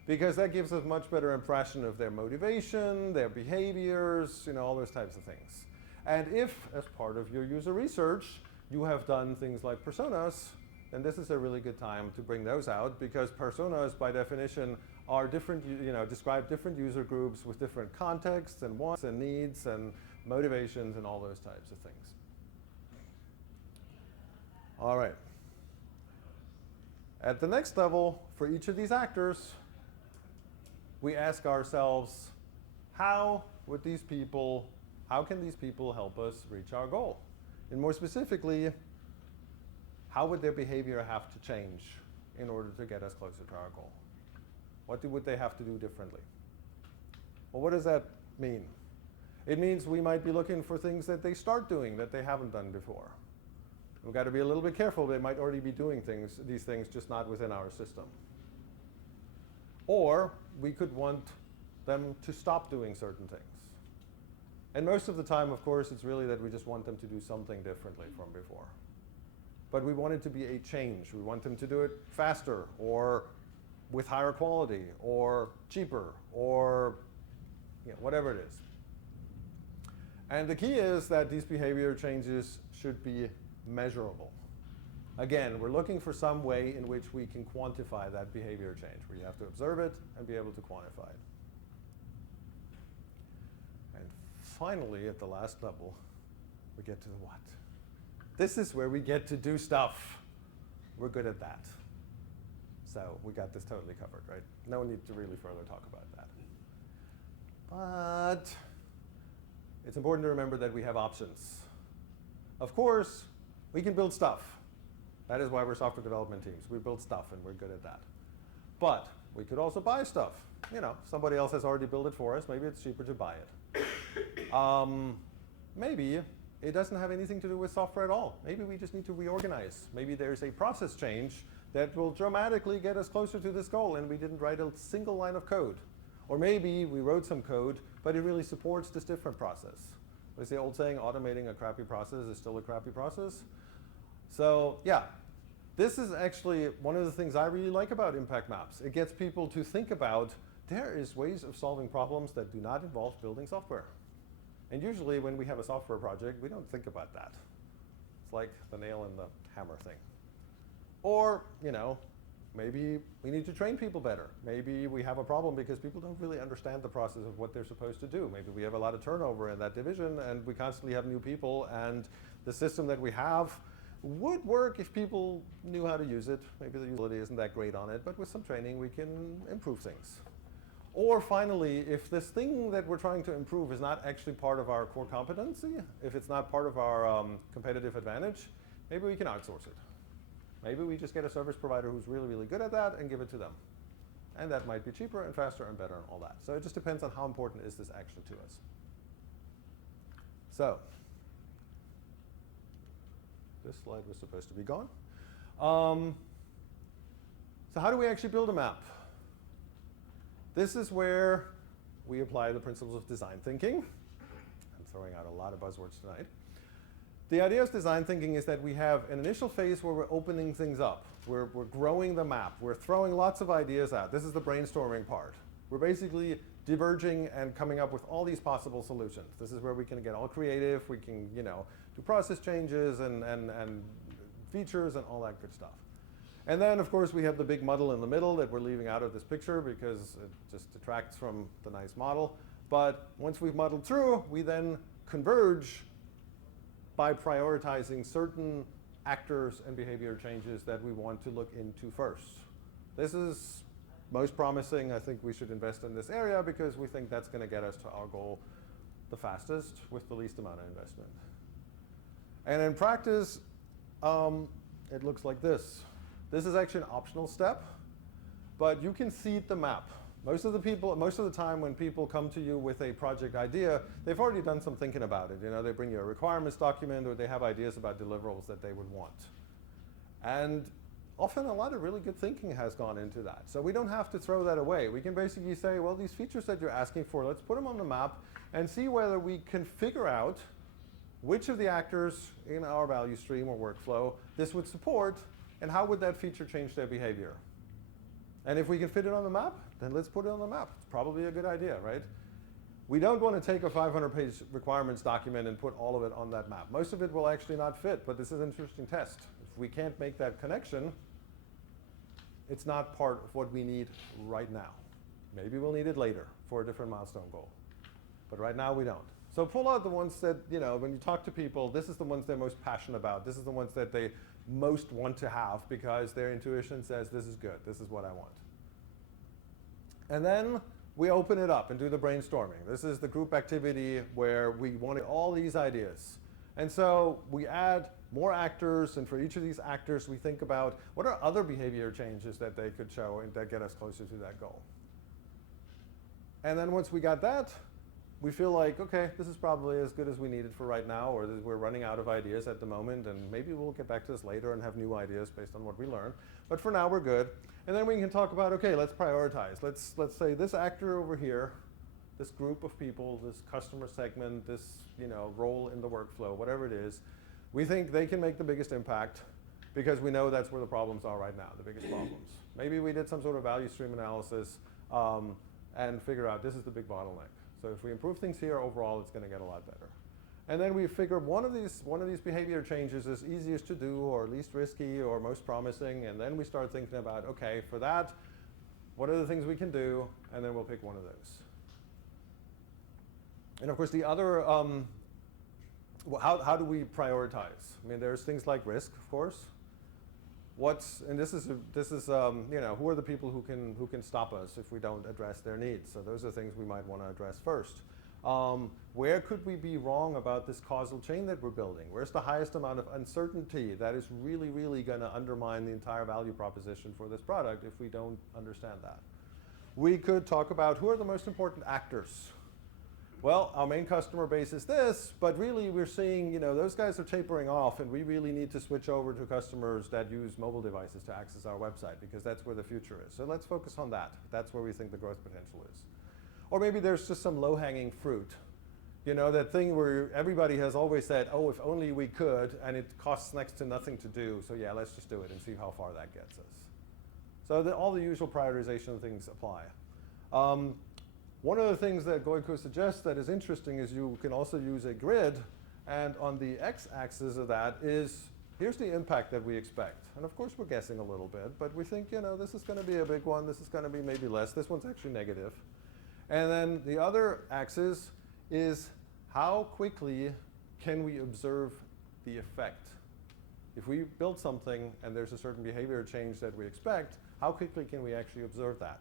because that gives us much better impression of their motivation, their behaviors, you know, all those types of things. And if, as part of your user research, you have done things like personas, then this is a really good time to bring those out, because personas, by definition, are different, you know, describe different user groups with different contexts and wants and needs and motivations and all those types of things. All right. At the next level, for each of these actors, we ask ourselves, how can these people help us reach our goal? And more specifically, how would their behavior have to change in order to get us closer to our goal? What would they have to do differently? Well, what does that mean? It means we might be looking for things that they start doing that they haven't done before. We've got to be a little bit careful. They might already be doing these things, just not within our system. Or we could want them to stop doing certain things. And most of the time, of course, it's really that we just want them to do something differently from before. But we want it to be a change. We want them to do it faster, or with higher quality, or cheaper, or whatever it is. And the key is that these behavior changes should be measurable. Again, we're looking for some way in which we can quantify that behavior change, where you have to observe it and be able to quantify it. And finally, at the last level, we get to the what. This is where we get to do stuff. We're good at that. So we got this totally covered, right? No need to really further talk about that. But it's important to remember that we have options. Of course, we can build stuff. That is why we're software development teams. We build stuff and we're good at that. But we could also buy stuff. You know, somebody else has already built it for us. Maybe it's cheaper to buy it. Maybe it doesn't have anything to do with software at all. Maybe we just need to reorganize. Maybe there's a process change that will dramatically get us closer to this goal, and we didn't write a single line of code. Or maybe we wrote some code, but it really supports this different process. What's the old saying, automating a crappy process is still a crappy process? So yeah, this is actually one of the things I really like about impact maps. It gets people to think about, there is ways of solving problems that do not involve building software. And usually when we have a software project, we don't think about that. It's like the nail in the hammer thing. Or, maybe we need to train people better. Maybe we have a problem because people don't really understand the process of what they're supposed to do. Maybe we have a lot of turnover in that division and we constantly have new people, and the system that we have would work if people knew how to use it. Maybe the usability isn't that great on it, but with some training we can improve things. Or finally, if this thing that we're trying to improve is not actually part of our core competency, if it's not part of our competitive advantage, maybe we can outsource it. Maybe we just get a service provider who's really, really good at that and give it to them. And that might be cheaper and faster and better and all that. So it just depends on how important is this actually to us. So this slide was supposed to be gone. So how do we actually build a map? This is where we apply the principles of design thinking. I'm throwing out a lot of buzzwords tonight. The idea of design thinking is that we have an initial phase where we're opening things up. We're growing the map. We're throwing lots of ideas out. This is the brainstorming part. We're basically diverging and coming up with all these possible solutions. This is where we can get all creative. We can, do process changes and features and all that good stuff. And then, of course, we have the big muddle in the middle that we're leaving out of this picture because it just detracts from the nice model. But once we've muddled through, we then converge by prioritizing certain actors and behavior changes that we want to look into first. This is most promising. I think we should invest in this area because we think that's going to get us to our goal the fastest with the least amount of investment. And in practice, it looks like this. This is actually an optional step, but you can seed the map. Most of the time when people come to you with a project idea, they've already done some thinking about it. They bring you a requirements document or they have ideas about deliverables that they would want. And often a lot of really good thinking has gone into that. So we don't have to throw that away. We can basically say, well, these features that you're asking for, let's put them on the map and see whether we can figure out which of the actors in our value stream or workflow this would support, and how would that feature change their behavior? And if we can fit it on the map, then let's put it on the map. It's probably a good idea, right? We don't want to take a 500-page requirements document and put all of it on that map. Most of it will actually not fit, but this is an interesting test. If we can't make that connection, it's not part of what we need right now. Maybe we'll need it later for a different milestone goal. But right now, we don't. So pull out the ones that, when you talk to people, this is the ones they're most passionate about. This is the ones that they most want to have because their intuition says, this is good, this is what I want. And then we open it up and do the brainstorming. This is the group activity where we wanted all these ideas. And so we add more actors, and for each of these actors, we think about what are other behavior changes that they could show and that get us closer to that goal. And then once we got that, we feel like, okay, this is probably as good as we need it for right now, or we're running out of ideas at the moment, and maybe we'll get back to this later and have new ideas based on what we learn. But for now, we're good. And then we can talk about, okay, let's prioritize. Let's say this actor over here, this group of people, this customer segment, this role in the workflow, whatever it is, we think they can make the biggest impact because we know that's where the problems are right now, the biggest problems. Maybe we did some sort of value stream analysis and figure out this is the big bottleneck. So if we improve things here, overall, it's going to get a lot better. And then we figure one of these behavior changes is easiest to do or least risky or most promising. And then we start thinking about, okay, for that, what are the things we can do? And then we'll pick one of those. And of course, the other, how do we prioritize? I mean, there's things like risk, of course. This is who are the people who can stop us if we don't address their needs? So those are things we might want to address first. Where could we be wrong about this causal chain that we're building? Where's the highest amount of uncertainty that is really, really going to undermine the entire value proposition for this product if we don't understand that? We could talk about who are the most important actors. Well, our main customer base is this, but really we're seeing, those guys are tapering off, and we really need to switch over to customers that use mobile devices to access our website because that's where the future is. So let's focus on that. That's where we think the growth potential is. Or maybe there's just some low-hanging fruit. That thing where everybody has always said, oh, if only we could, and it costs next to nothing to do, so yeah, let's just do it and see how far that gets us. So all the usual prioritization things apply. One of the things that Gojko suggests that is interesting is you can also use a grid, and on the x-axis of that is, here's the impact that we expect. And of course, we're guessing a little bit, but we think, this is going to be a big one, this is going to be maybe less, this one's actually negative. And then the other axis is how quickly can we observe the effect? If we build something and there's a certain behavior change that we expect, how quickly can we actually observe that?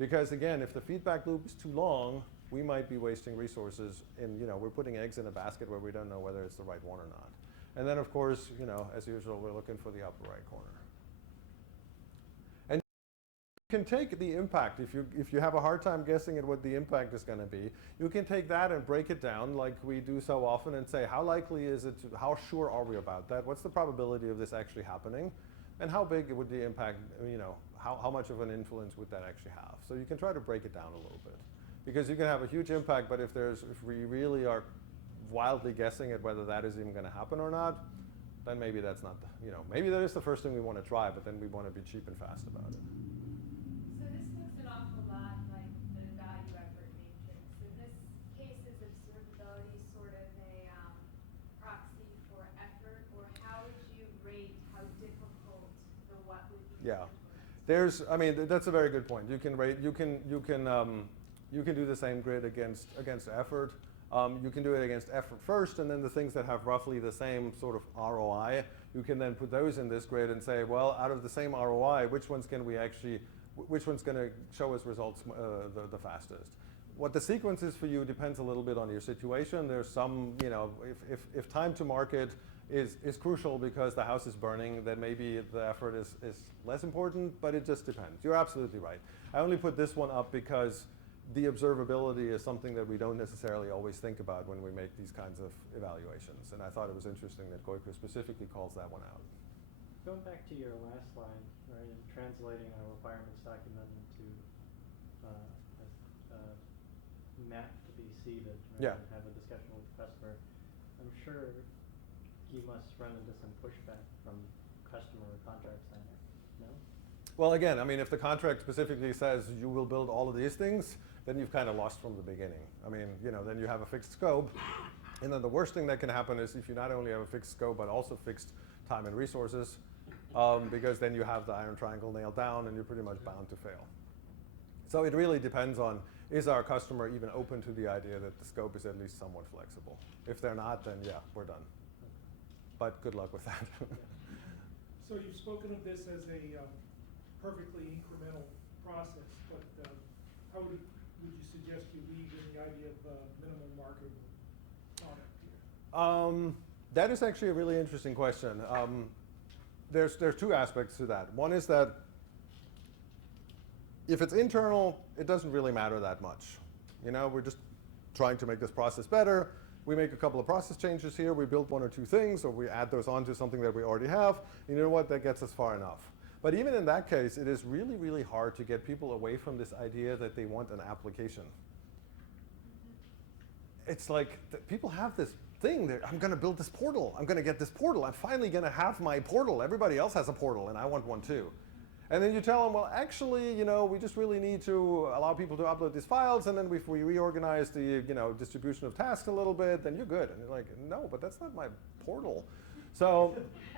Because again, if the feedback loop is too long, we might be wasting resources in, we're putting eggs in a basket where we don't know whether it's the right one or not. And then of course, as usual, we're looking for the upper right corner. And you can take the impact, if you have a hard time guessing at what the impact is going to be, you can take that and break it down like we do so often and say, how likely is it, how sure are we about that? What's the probability of this actually happening? And how big would the impact, how much of an influence would that actually have? So you can try to break it down a little bit. Because you can have a huge impact, but if we really are wildly guessing at whether that is even going to happen or not, then maybe that's not, maybe that is the first thing we want to try, but then we want to be cheap and fast about it. So this looks an awful lot like the value effort matrix. In this case, is observability sort of a proxy for effort, or how would you rate how difficult the what would be? Yeah. That's a very good point. You can rate, you can do the same grid against effort. You can do it against effort first, and then the things that have roughly the same sort of ROI, you can then put those in this grid and say, well, out of the same ROI, which one's going to show us results the fastest? What the sequence is for you depends a little bit on your situation. There's some, if time to market is crucial because the house is burning, then maybe the effort is less important, but it just depends. You're absolutely right. I only put this one up because the observability is something that we don't necessarily always think about when we make these kinds of evaluations. And I thought it was interesting that Goico specifically calls that one out. Going back to your last line, right, and translating a requirements document into a map to be seeded, right, Yeah. and have a discussion with the customer, I'm sure you must run into some pushback from customer or contract signer, no? Well, again, if the contract specifically says you will build all of these things, then you've kind of lost from the beginning. Then you have a fixed scope. And then the worst thing that can happen is if you not only have a fixed scope, but also fixed time and resources, because then you have the iron triangle nailed down and you're pretty much bound to fail. So it really depends on, is our customer even open to the idea that the scope is at least somewhat flexible? If they're not, then yeah, we're done. But good luck with that. So you've spoken of this as a perfectly incremental process, but how would you suggest you leave in the idea of minimum marketable product here? That is actually a really interesting question. There's two aspects to that. One is that if it's internal, it doesn't really matter that much. We're just trying to make this process better. We make a couple of process changes here. We build one or two things, or we add those onto something that we already have. You know what? That gets us far enough. But even in that case, it is really, really hard to get people away from this idea that they want an application. It's like people have this thing that I'm going to build this portal. I'm going to get this portal. I'm finally going to have my portal. Everybody else has a portal, and I want one too. And then you tell them, well, actually, we just really need to allow people to upload these files, and then if we reorganize the distribution of tasks a little bit, then you're good. And you're like, no, but that's not my portal. So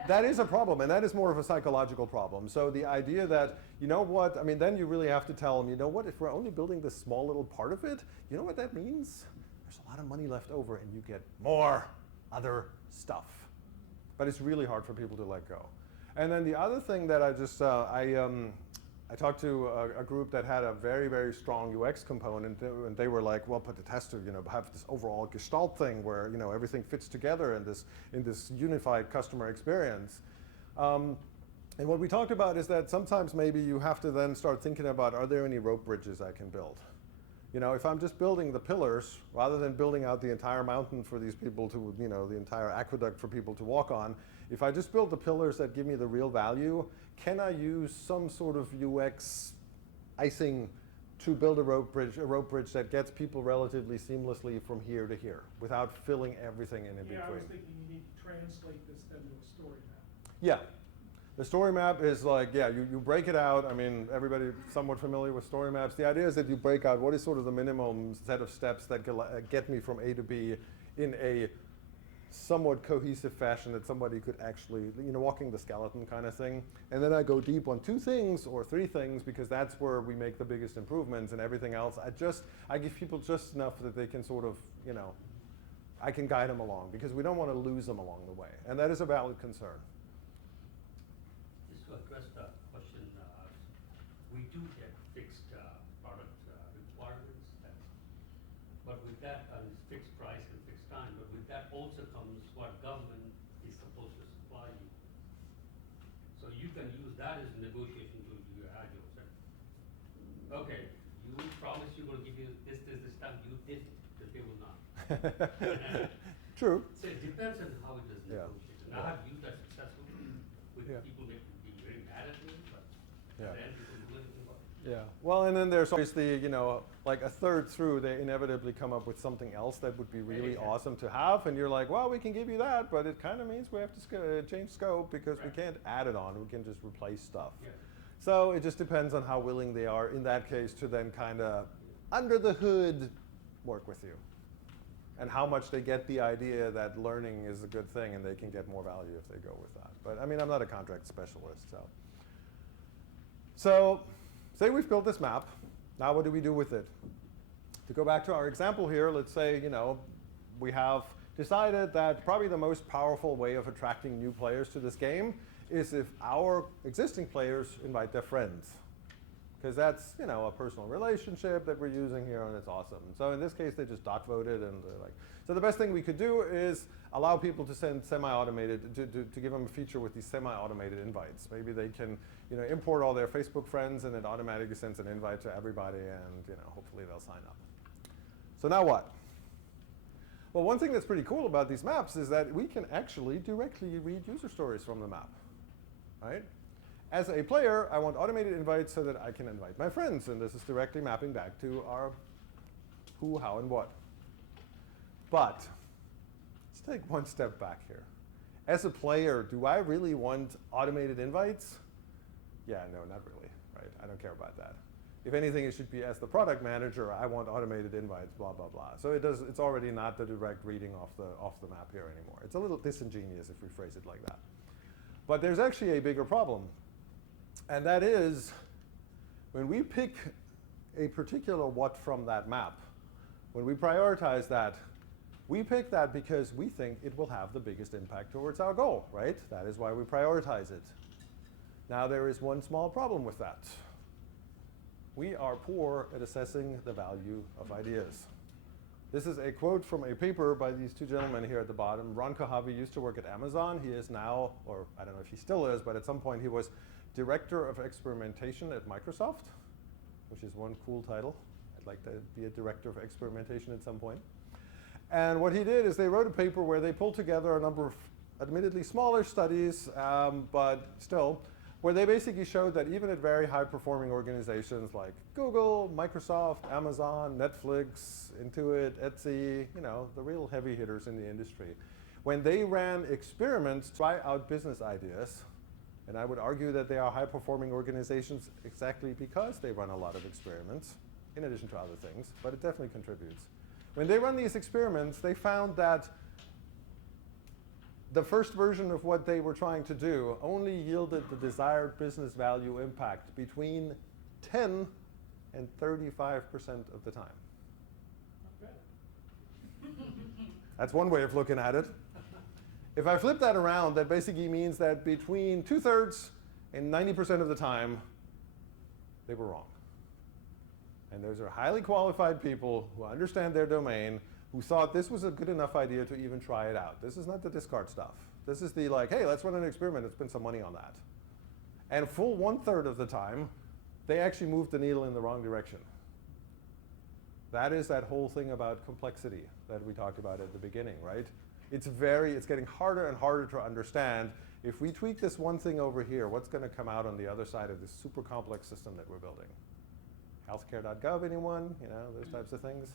that is a problem, and that is more of a psychological problem. So the idea that, then you really have to tell them, if we're only building this small little part of it, you know what that means? There's a lot of money left over, and you get more other stuff. But it's really hard for people to let go. And then the other thing that I talked to a group that had a very, very strong UX component, and they were like, well, but it has to, have this overall gestalt thing where, everything fits together in this unified customer experience. And what we talked about is that sometimes maybe you have to then start thinking about, are there any rope bridges I can build? If I'm just building the pillars, rather than building out the entire mountain for these people to, the entire aqueduct for people to walk on, if I just build the pillars that give me the real value, can I use some sort of UX icing to build a rope bridge that gets people relatively seamlessly from here to here without filling everything in between? Yeah, I was thinking you need to translate this then to a story map. Yeah. The story map is like, you break it out. Everybody somewhat familiar with story maps. The idea is that you break out what is sort of the minimum set of steps that get me from A to B in a somewhat cohesive fashion that somebody could actually, walking the skeleton kind of thing. And then I go deep on 2 things or 3 things because that's where we make the biggest improvements, and everything else, I give people just enough that they can sort of, I can guide them along because we don't want to lose them along the way. And that is a valid concern. Just to address the question, we do get fixed product that is negotiation to your agile, sir. Okay, you promised you're gonna give you this stuff, you did, but they will not. True. So it depends on how it is Yeah. negotiated. And I have used that successfully with Yeah. people that can be very mad at me, but Yeah. then people do anything about it. Yeah. Well, and then there's obviously, you know, like a third through, they inevitably come up with something else that would be really Exactly. awesome to have, and you're like, well, we can give you that, but it kind of means we have to change scope because we Right. can't add it on. We can just replace stuff. Yeah. So it just depends on how willing they are in that case to then kind of under the hood work with you, and how much they get the idea that learning is a good thing and they can get more value if they go with that. But I mean, I'm not a contract specialist, so. So, say we've built this map. Now what do we do with it? To go back to our example here, let's say, you know, we have decided that probably the most powerful way of attracting new players to this game is if our existing players invite their friends. Because that's, you know, a personal relationship that we're using here, and it's awesome. So in this case, they just dot voted, and they're like, so the best thing we could do is allow people to send semi-automated, to give them a feature with these semi-automated invites. Maybe they can, you know, import all their Facebook friends, and it automatically sends an invite to everybody, and, you know, hopefully they'll sign up. So now what? Well, one thing that's pretty cool about these maps is that we can actually directly read user stories from the map, right? As a player, I want automated invites so that I can invite my friends, and this is directly mapping back to our who, how, and what. But let's take one step back here. As a player, do I really want automated invites? Yeah, no, not really, right? I don't care about that. If anything, it should be as the product manager, I want automated invites, blah, blah, blah. So it's already not the direct reading off the map here anymore. It's a little disingenuous if we phrase it like that. But there's actually a bigger problem. And that is, when we pick a particular what from that map, when we prioritize that, we pick that because we think it will have the biggest impact towards our goal, right? That is why we prioritize it. Now there is one small problem with that. We are poor at assessing the value of ideas. This is a quote from a paper by these two gentlemen here at the bottom. Ron Kohavi used to work at Amazon. He is now, or I don't know if he still is, but at some point he was director of experimentation at Microsoft, which is one cool title. I'd like to be a director of experimentation at some point. And what he did is they wrote a paper where they pulled together a number of admittedly smaller studies, but still, where they basically showed that even at very high-performing organizations like Google, Microsoft, Amazon, Netflix, Intuit, Etsy, you know, the real heavy hitters in the industry, when they ran experiments to try out business ideas, and I would argue that they are high-performing organizations exactly because they run a lot of experiments, in addition to other things, but it definitely contributes. When they run these experiments, they found that the first version of what they were trying to do only yielded the desired business value impact between 10 and 35% of the time. That's one way of looking at it. If I flip that around, that basically means that between 2/3 and 90% of the time, they were wrong. And those are highly qualified people who understand their domain, who thought this was a good enough idea to even try it out. This is not the discard stuff. This is the like, hey, let's run an experiment and spend some money on that. And full 1/3 of the time, they actually moved the needle in the wrong direction. That is that whole thing about complexity that we talked about at the beginning, right? It's getting harder and harder to understand. If we tweak this one thing over here, what's going to come out on the other side of this super complex system that we're building? Healthcare.gov, anyone? You know, those types of things.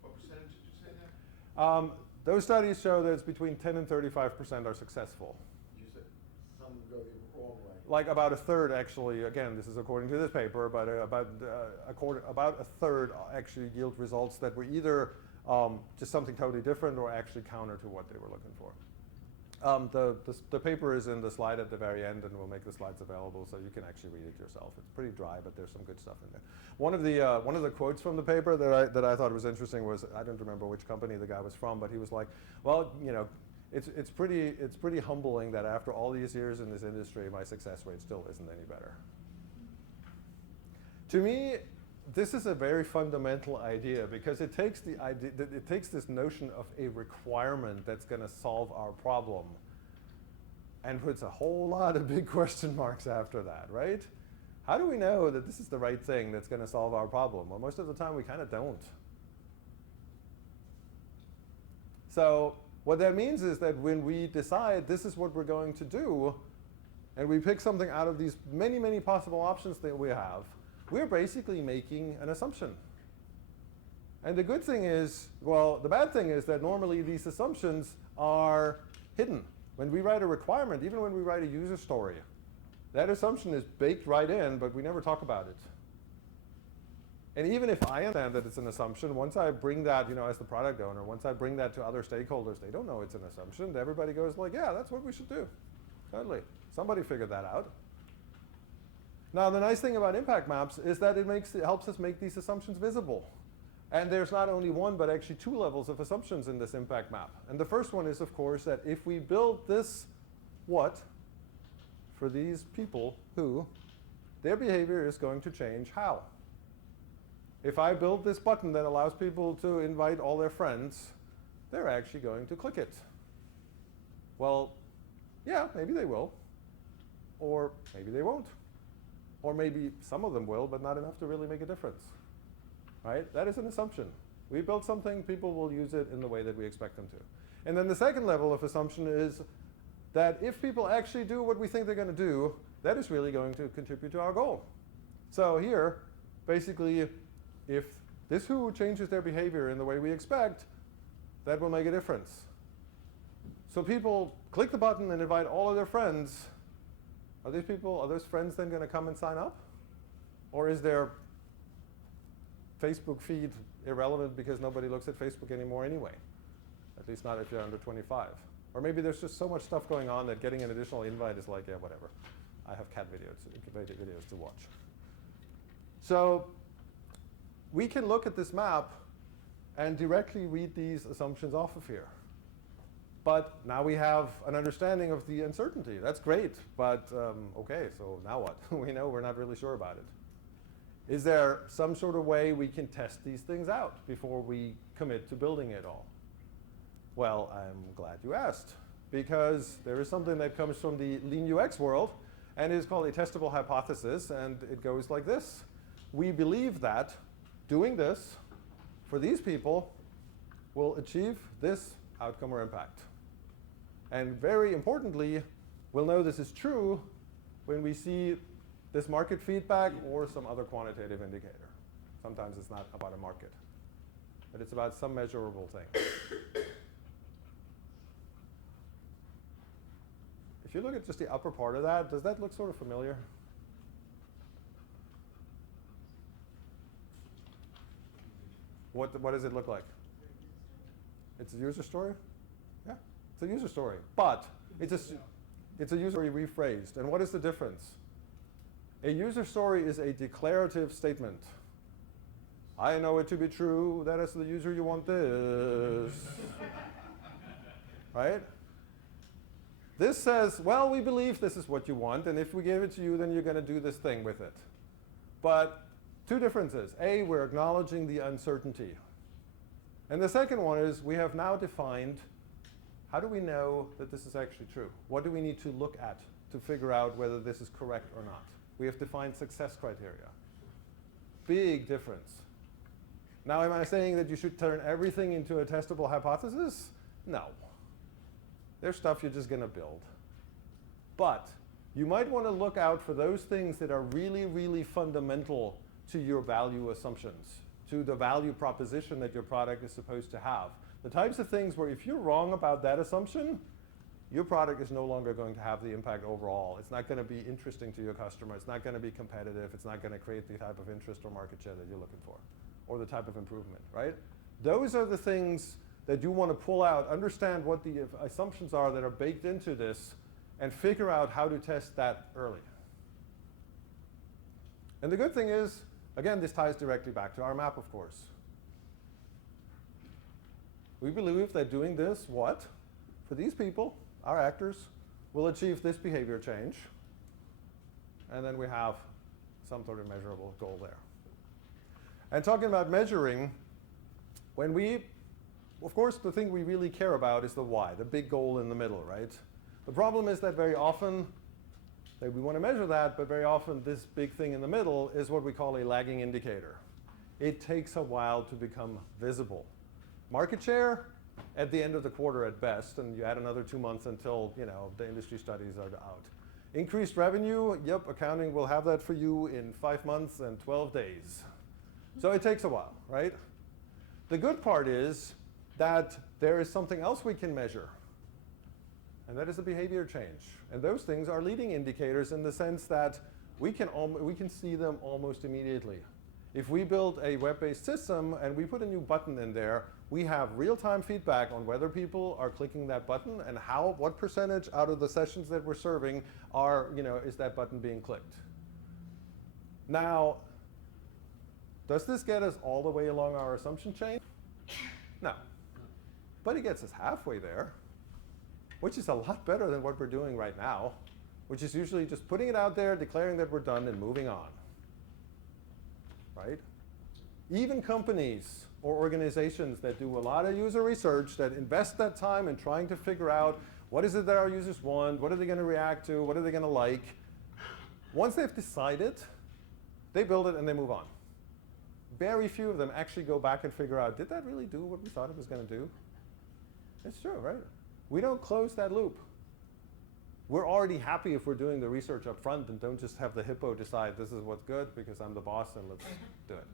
What percentage did you say that? Those studies show that it's between 10 and 35% are successful. You said some go the wrong way. Like about 1/3 actually, again, this is according to this paper, but about 1/3 actually yield results that were either just something totally different or actually counter to what they were looking for. The paper is in the slide at the very end, and we'll make the slides available so you can actually read it yourself. It's pretty dry, but there's some good stuff in there. One of the quotes from the paper that I thought was interesting was, I don't remember which company the guy was from, but he was like, well, you know, it's pretty humbling that after all these years in this industry, my success rate still isn't any better. To me, this is a very fundamental idea because it takes this notion of a requirement that's going to solve our problem and puts a whole lot of big question marks after that, right? How do we know that this is the right thing that's going to solve our problem? Well, most of the time we kind of don't. So what that means is that when we decide this is what we're going to do, and we pick something out of these many, many possible options that we have, we're basically making an assumption. And the good thing is, well, the bad thing is that normally these assumptions are hidden. When we write a requirement, even when we write a user story, that assumption is baked right in, but we never talk about it. And even if I understand that it's an assumption, once I bring that, as the product owner, once I bring that to other stakeholders, they don't know it's an assumption. Everybody goes like, yeah, that's what we should do. Totally. Somebody figured that out. Now, the nice thing about impact maps is that it helps us make these assumptions visible. And there's not only one, but actually two levels of assumptions in this impact map. And the first one is, of course, that if we build this what for these people who, their behavior is going to change how. If I build this button that allows people to invite all their friends, they're actually going to click it. Well, yeah, maybe they will. Or maybe they won't. Or maybe some of them will, but not enough to really make a difference. Right? That is an assumption. We build something, people will use it in the way that we expect them to. And then the second level of assumption is that if people actually do what we think they're going to do, that is really going to contribute to our goal. So here, basically, if this who changes their behavior in the way we expect, that will make a difference. So people click the button and invite all of their friends. Are those friends then going to come and sign up? Or is their Facebook feed irrelevant because nobody looks at Facebook anymore anyway? At least not if you're under 25. Or maybe there's just so much stuff going on that getting an additional invite is like, yeah, whatever. I have cat videos to watch. So we can look at this map and directly read these assumptions off of here. But now we have an understanding of the uncertainty. That's great, but okay, so now what? We know we're not really sure about it. Is there some sort of way we can test these things out before we commit to building it all? Well, I'm glad you asked, because there is something that comes from the Lean UX world, and it is called a testable hypothesis, and it goes like this. We believe that doing this for these people will achieve this outcome or impact. And very importantly, we'll know this is true when we see this market feedback or some other quantitative indicator. Sometimes it's not about a market, but it's about some measurable thing. If you look at just the upper part of that, does that look sort of familiar? What does it look like? It's a user story? Yeah, it's a user story. But it's a user story rephrased. And what is the difference? A user story is a declarative statement. I know it to be true that as the user you want this. Right? This says, well, we believe this is what you want, and if we give it to you, then you're going to do this thing with it. But two differences. A, we're acknowledging the uncertainty. And the second one is we have now defined, how do we know that this is actually true? What do we need to look at to figure out whether this is correct or not? We have defined success criteria. Big difference. Now, am I saying that you should turn everything into a testable hypothesis? No. There's stuff you're just going to build. But you might want to look out for those things that are really, really fundamental to your value assumptions, to the value proposition that your product is supposed to have. The types of things where if you're wrong about that assumption, your product is no longer going to have the impact overall. It's not going to be interesting to your customer. It's not going to be competitive. It's not going to create the type of interest or market share that you're looking for, or the type of improvement, right? Those are the things that you want to pull out, understand what the assumptions are that are baked into this, and figure out how to test that early. And the good thing is, again, this ties directly back to our map, of course. We believe that doing this, what? For these people, our actors, will achieve this behavior change. And then we have some sort of measurable goal there. And talking about measuring, of course, the thing we really care about is the why, the big goal in the middle, right? The problem is that very often, that we want to measure that, but very often this big thing in the middle is what we call a lagging indicator. It takes a while to become visible. Market share, at the end of the quarter at best, and you add another 2 months until the industry studies are out. Increased revenue, yep, accounting will have that for you in 5 months and 12 days. So it takes a while, right? The good part is that there is something else we can measure, and that is the behavior change. And those things are leading indicators in the sense that we can see them almost immediately. If we build a web-based system and we put a new button in there, we have real-time feedback on whether people are clicking that button and what percentage out of the sessions that we're serving is that button being clicked. Now, does this get us all the way along our assumption chain? No. But it gets us halfway there, which is a lot better than what we're doing right now, which is usually just putting it out there, declaring that we're done, and moving on. Right? Even companies or organizations that do a lot of user research, that invest that time in trying to figure out what is it that our users want, what are they going to react to, what are they going to like, once they've decided, they build it and they move on. Very few of them actually go back and figure out, did that really do what we thought it was going to do? It's true, right? We don't close that loop. We're already happy if we're doing the research up front and don't just have the hippo decide this is what's good because I'm the boss and let's do it.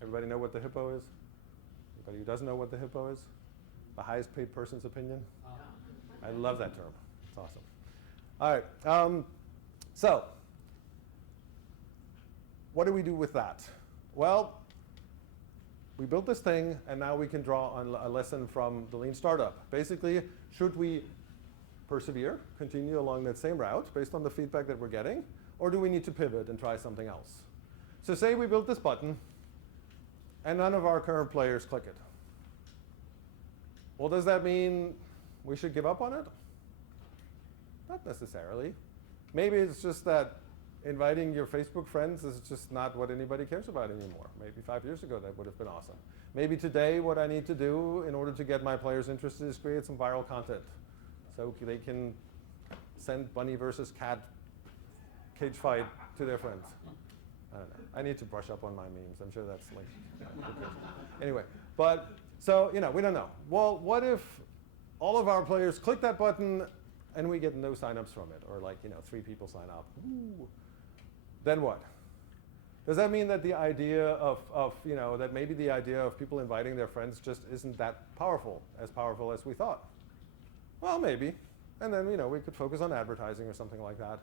Everybody know what the hippo is? Anybody who doesn't know what the hippo is? The highest paid person's opinion? I love that term. It's awesome. All right. So what do we do with that? Well, we built this thing, and now we can draw on a lesson from the Lean Startup. Basically, should we persevere, continue along that same route based on the feedback that we're getting, or do we need to pivot and try something else? So say we built this button, and none of our current players click it. Well, does that mean we should give up on it? Not necessarily. Maybe it's just that inviting your Facebook friends is just not what anybody cares about anymore. Maybe 5 years ago that would have been awesome. Maybe today what I need to do in order to get my players interested is create some viral content so they can send bunny versus cat cage fight to their friends. I don't know. I need to brush up on my memes. I'm sure that's like anyway. But so we don't know. Well, what if all of our players click that button and we get no signups from it, or 3 people sign up? Ooh. Then what? Does that mean that the idea of that maybe the idea of people inviting their friends just isn't that powerful as we thought? Well, maybe. And then we could focus on advertising or something like that.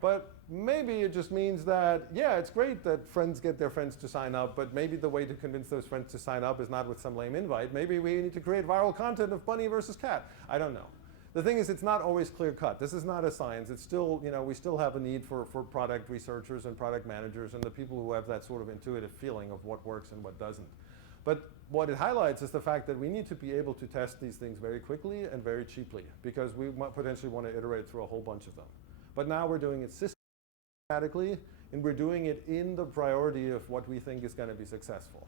But maybe it just means that, yeah, it's great that friends get their friends to sign up, but maybe the way to convince those friends to sign up is not with some lame invite. Maybe we need to create viral content of bunny versus cat. I don't know. The thing is, it's not always clear cut. This is not a science. It's still, we still have a need for product researchers and product managers and the people who have that sort of intuitive feeling of what works and what doesn't. But what it highlights is the fact that we need to be able to test these things very quickly and very cheaply, because we might potentially want to iterate through a whole bunch of them. But now we're doing it systematically, and we're doing it in the priority of what we think is going to be successful.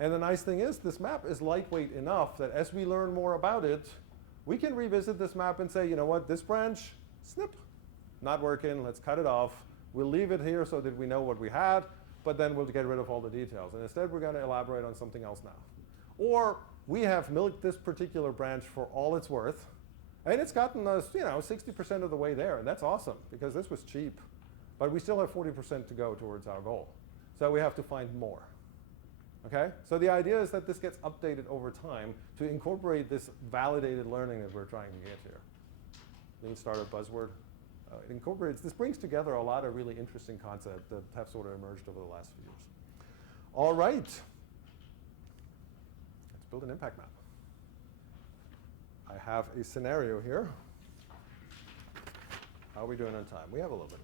And the nice thing is, this map is lightweight enough that as we learn more about it, we can revisit this map and say, you know what, this branch, snip, not working, let's cut it off. We'll leave it here so that we know what we had, but then we'll get rid of all the details. And instead, we're going to elaborate on something else now. Or we have milked this particular branch for all it's worth, and it's gotten us 60% of the way there, and that's awesome, because this was cheap. But we still have 40% to go towards our goal. So we have to find more. Okay? So the idea is that this gets updated over time to incorporate this validated learning that we're trying to get here. Lean Startup buzzword. It incorporates, this brings together a lot of really interesting concepts that have sort of emerged over the last few years. All right. Let's build an impact map. I have a scenario here. How are we doing on time? We have a little bit.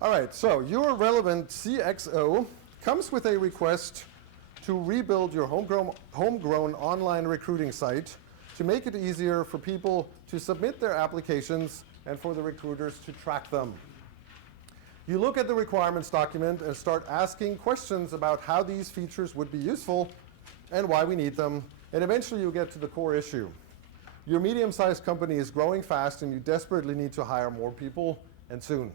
All right, so your relevant CXO comes with a request to rebuild your homegrown online recruiting site to make it easier for people to submit their applications and for the recruiters to track them. You look at the requirements document and start asking questions about how these features would be useful and why we need them, and eventually you get to the core issue. your medium-sized company is growing fast and you desperately need to hire more people, and soon.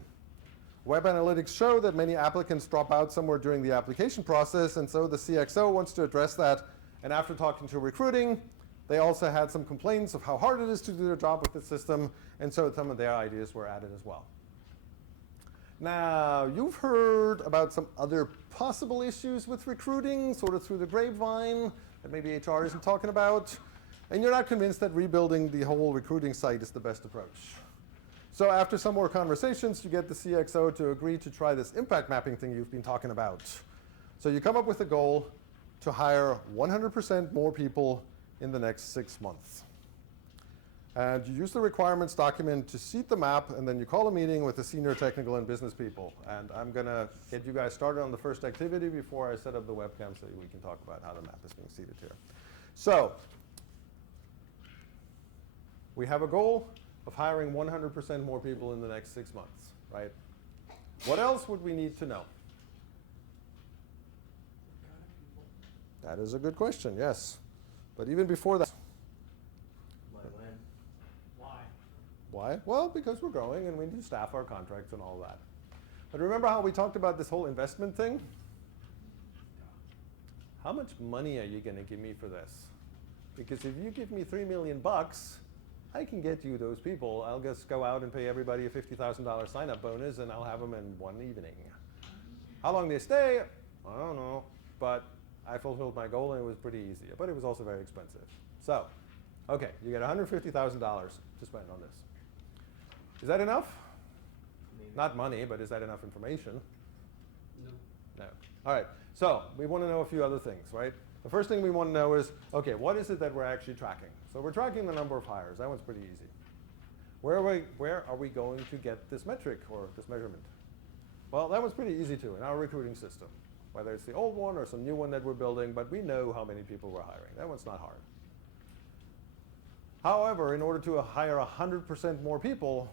Web analytics show that many applicants drop out somewhere during the application process, and so the CXO wants to address that. And after talking to recruiting, they also had some complaints of how hard it is to do their job with the system, and so some of their ideas were added as well. Now, you've heard about some other possible issues with recruiting, sort of through the grapevine, that maybe HR isn't talking about, and you're not convinced that rebuilding the whole recruiting site is the best approach. So after some more conversations, you get the CXO to agree to try this impact mapping thing you've been talking about. So you come up with a goal to hire 100% more people in the next 6 months. And you use the requirements document to seed the map, and then you call a meeting with the senior technical and business people. And I'm going to get you guys started on the first activity before I set up the webcam so we can talk about how the map is being seeded here. So we have a goal of hiring 100% more people in the next 6 months, right? What else would we need to know? That is a good question, yes. But even before that, By when? Why? why? Well, because we're growing and we need to staff our contracts and all that. But remember how we talked about this whole investment thing? How much money are you going to give me for this? Because if you give me $3 million, I can get you those people. I'll just go out and pay everybody a $50,000 sign-up bonus, and I'll have them in one evening. How long they stay, I don't know. But I fulfilled my goal, and it was pretty easy. But it was also very expensive. So, okay, you get $150,000 to spend on this. Is that enough? Maybe. Not money, but is that enough information? No. No. All right, so we want to know a few other things, right? The first thing we want to know is, okay, what is it that we're actually tracking? So we're tracking the number of hires. That one's pretty easy. Where are we going to get this metric or this measurement? Well, that one's pretty easy too in our recruiting system, whether it's the old one or some new one that we're building, but we know how many people we're hiring. That one's not hard. However, in order to hire 100% more people,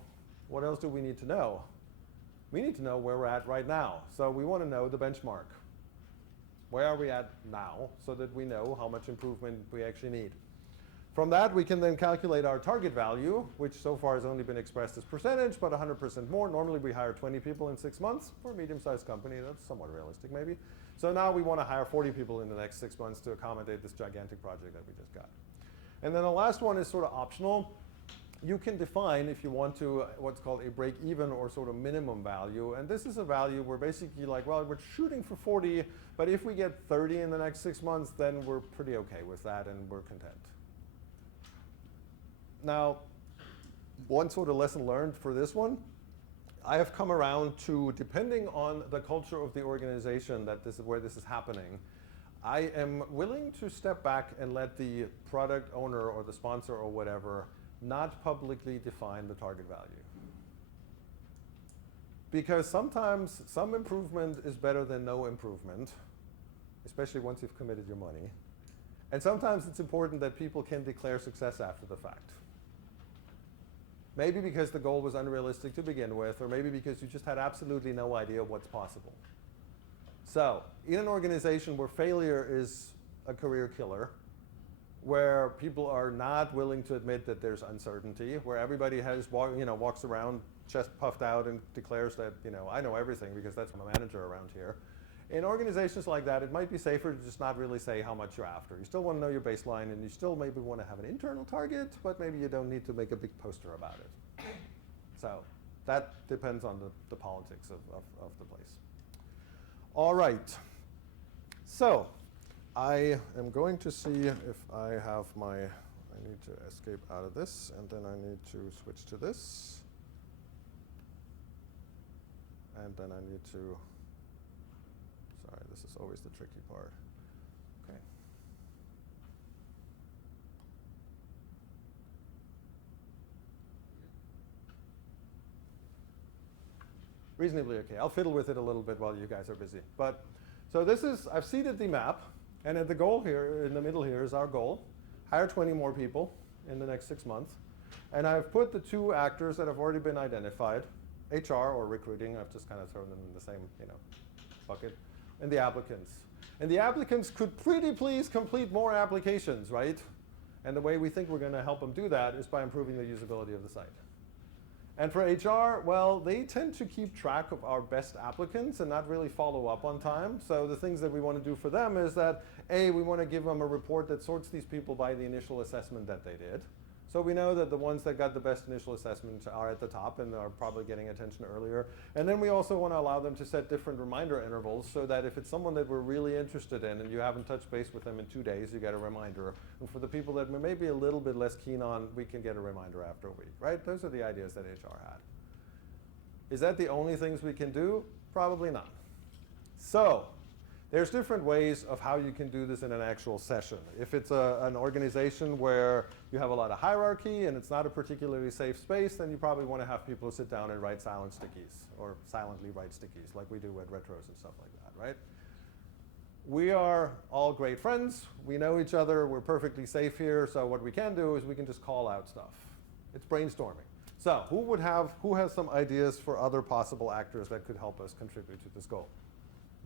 what else do we need to know? We need to know where we're at right now. So we want to know the benchmark. Where are we at now so that we know how much improvement we actually need. From that, we can then calculate our target value, which so far has only been expressed as percentage, but 100% more. Normally, we hire 20 people in 6 months. For a medium-sized company, that's somewhat realistic, maybe. So now we want to hire 40 people in the next 6 months to accommodate this gigantic project that we just got. And then the last one is sort of optional. You can define, if you want to, what's called a break-even or sort of minimum value. And this is a value where basically like, well, we're shooting for 40, but if we get 30 in the next 6 months, then we're pretty okay with that and we're content. Now, one sort of lesson learned for this one, I have come around to, depending on the culture of the organization that this is where this is happening, I am willing to step back and let the product owner or the sponsor or whatever not publicly define the target value. Because sometimes some improvement is better than no improvement, especially once you've committed your money. And sometimes it's important that people can declare success after the fact. Maybe because the goal was unrealistic to begin with, or maybe because you just had absolutely no idea what's possible. So, in an organization where failure is a career killer, where people are not willing to admit that there's uncertainty, where everybody walks around chest puffed out and declares that, I know everything because that's I'm a manager around here. In organizations like that, it might be safer to just not really say how much you're after. You still want to know your baseline, and you still maybe want to have an internal target, but maybe you don't need to make a big poster about it. So that depends on the politics of the place. All right. So I am going to see if I have I need to escape out of this, and then I need to switch to this. And then I need to, sorry, this is always the tricky part. Okay. Reasonably okay. I'll fiddle with it a little bit while you guys are busy. But so this is, I've seeded the map, and at the goal here, in the middle here is our goal. Hire 20 more people in the next 6 months. And I've put the two actors that have already been identified, HR or recruiting, I've just kind of thrown them in the same bucket, and the applicants. And the applicants could pretty please complete more applications, right? And the way we think we're going to help them do that is by improving the usability of the site. And for HR, well, they tend to keep track of our best applicants and not really follow up on time. So the things that we want to do for them is that, A, we want to give them a report that sorts these people by the initial assessment that they did. So we know that the ones that got the best initial assessment are at the top and are probably getting attention earlier. And then we also want to allow them to set different reminder intervals so that if it's someone that we're really interested in and you haven't touched base with them in 2 days, you get a reminder. And for the people that we may be a little bit less keen on, we can get a reminder after a week, right? Those are the ideas that HR had. Is that the only things we can do? Probably not. So there's different ways of how you can do this in an actual session. If it's an organization where you have a lot of hierarchy and it's not a particularly safe space, then you probably want to have people sit down and write silent stickies or silently write stickies like we do at Retros and stuff like that, right? We are all great friends. We know each other. We're perfectly safe here. So what we can do is we can just call out stuff. It's brainstorming. So who has some ideas for other possible actors that could help us contribute to this goal?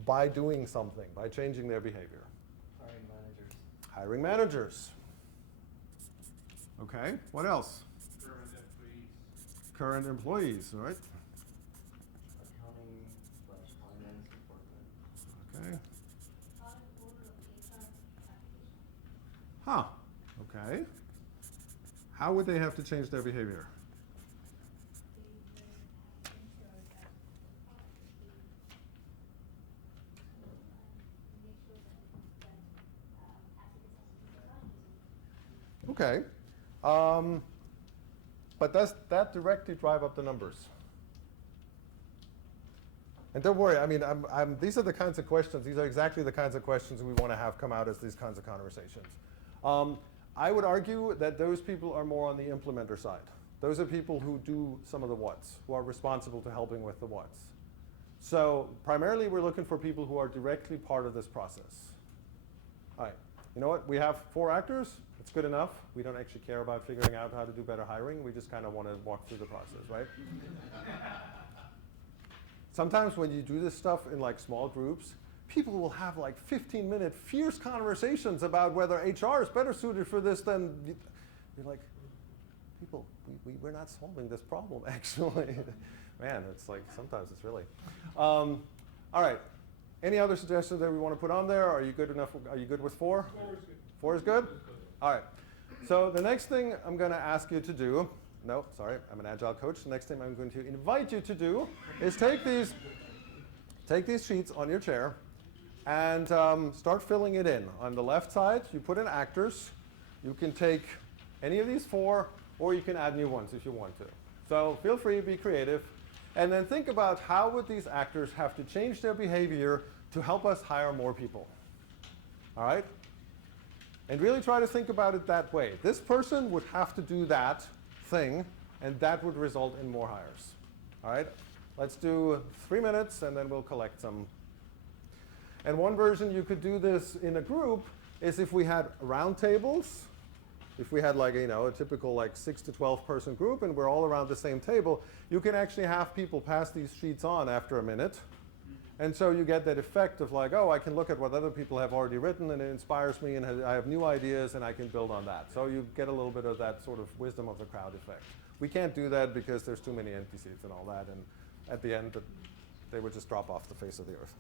By doing something, by changing their behavior. Hiring managers. Hiring managers. Okay, what else? Current employees, right? Accounting/finance department. Okay. Out of order of HR application. Huh, okay. How would they have to change their behavior? Okay. But does that directly drive up the numbers? And don't worry, I mean, these are the kinds of questions, these are exactly the kinds of questions we want to have come out as these kinds of conversations. I would argue that those people are more on the implementer side. Those are people who do some of the what's, who are responsible to helping with the what's. So primarily we're looking for people who are directly part of this process. All right, you know what? We have 4 actors. It's good enough. We don't actually care about figuring out how to do better hiring. We just kind of want to walk through the process, right? Sometimes when you do this stuff in like small groups, people will have like 15-minute fierce conversations about whether HR is better suited for this than, you're like, people, we're not solving this problem actually. Man, it's like, sometimes it's really. All right, any other suggestions that we want to put on there? Are you good enough? Are you good with 4? 4 is good. 4 is good? All right. So the next thing I'm going to ask you to do, no, sorry, I'm an agile coach. The next thing I'm going to invite you to do is take these sheets on your chair and start filling it in. On the left side, you put in actors. You can take any of these 4, or you can add new ones if you want to. So feel free to be creative. And then think about how would these actors have to change their behavior to help us hire more people. All right? And really try to think about it that way. This person would have to do that thing, and that would result in more hires. All right? Let's do 3 minutes, and then we'll collect some. And one version you could do this in a group is if we had round tables. If we had like, a typical like 6 to 12 person group, and we're all around the same table, you can actually have people pass these sheets on after a minute. And so you get that effect of like, oh, I can look at what other people have already written, and it inspires me, and I have new ideas, and I can build on that. So you get a little bit of that sort of wisdom of the crowd effect. We can't do that because there's too many empty seats and all that, and at the end, they would just drop off the face of the earth.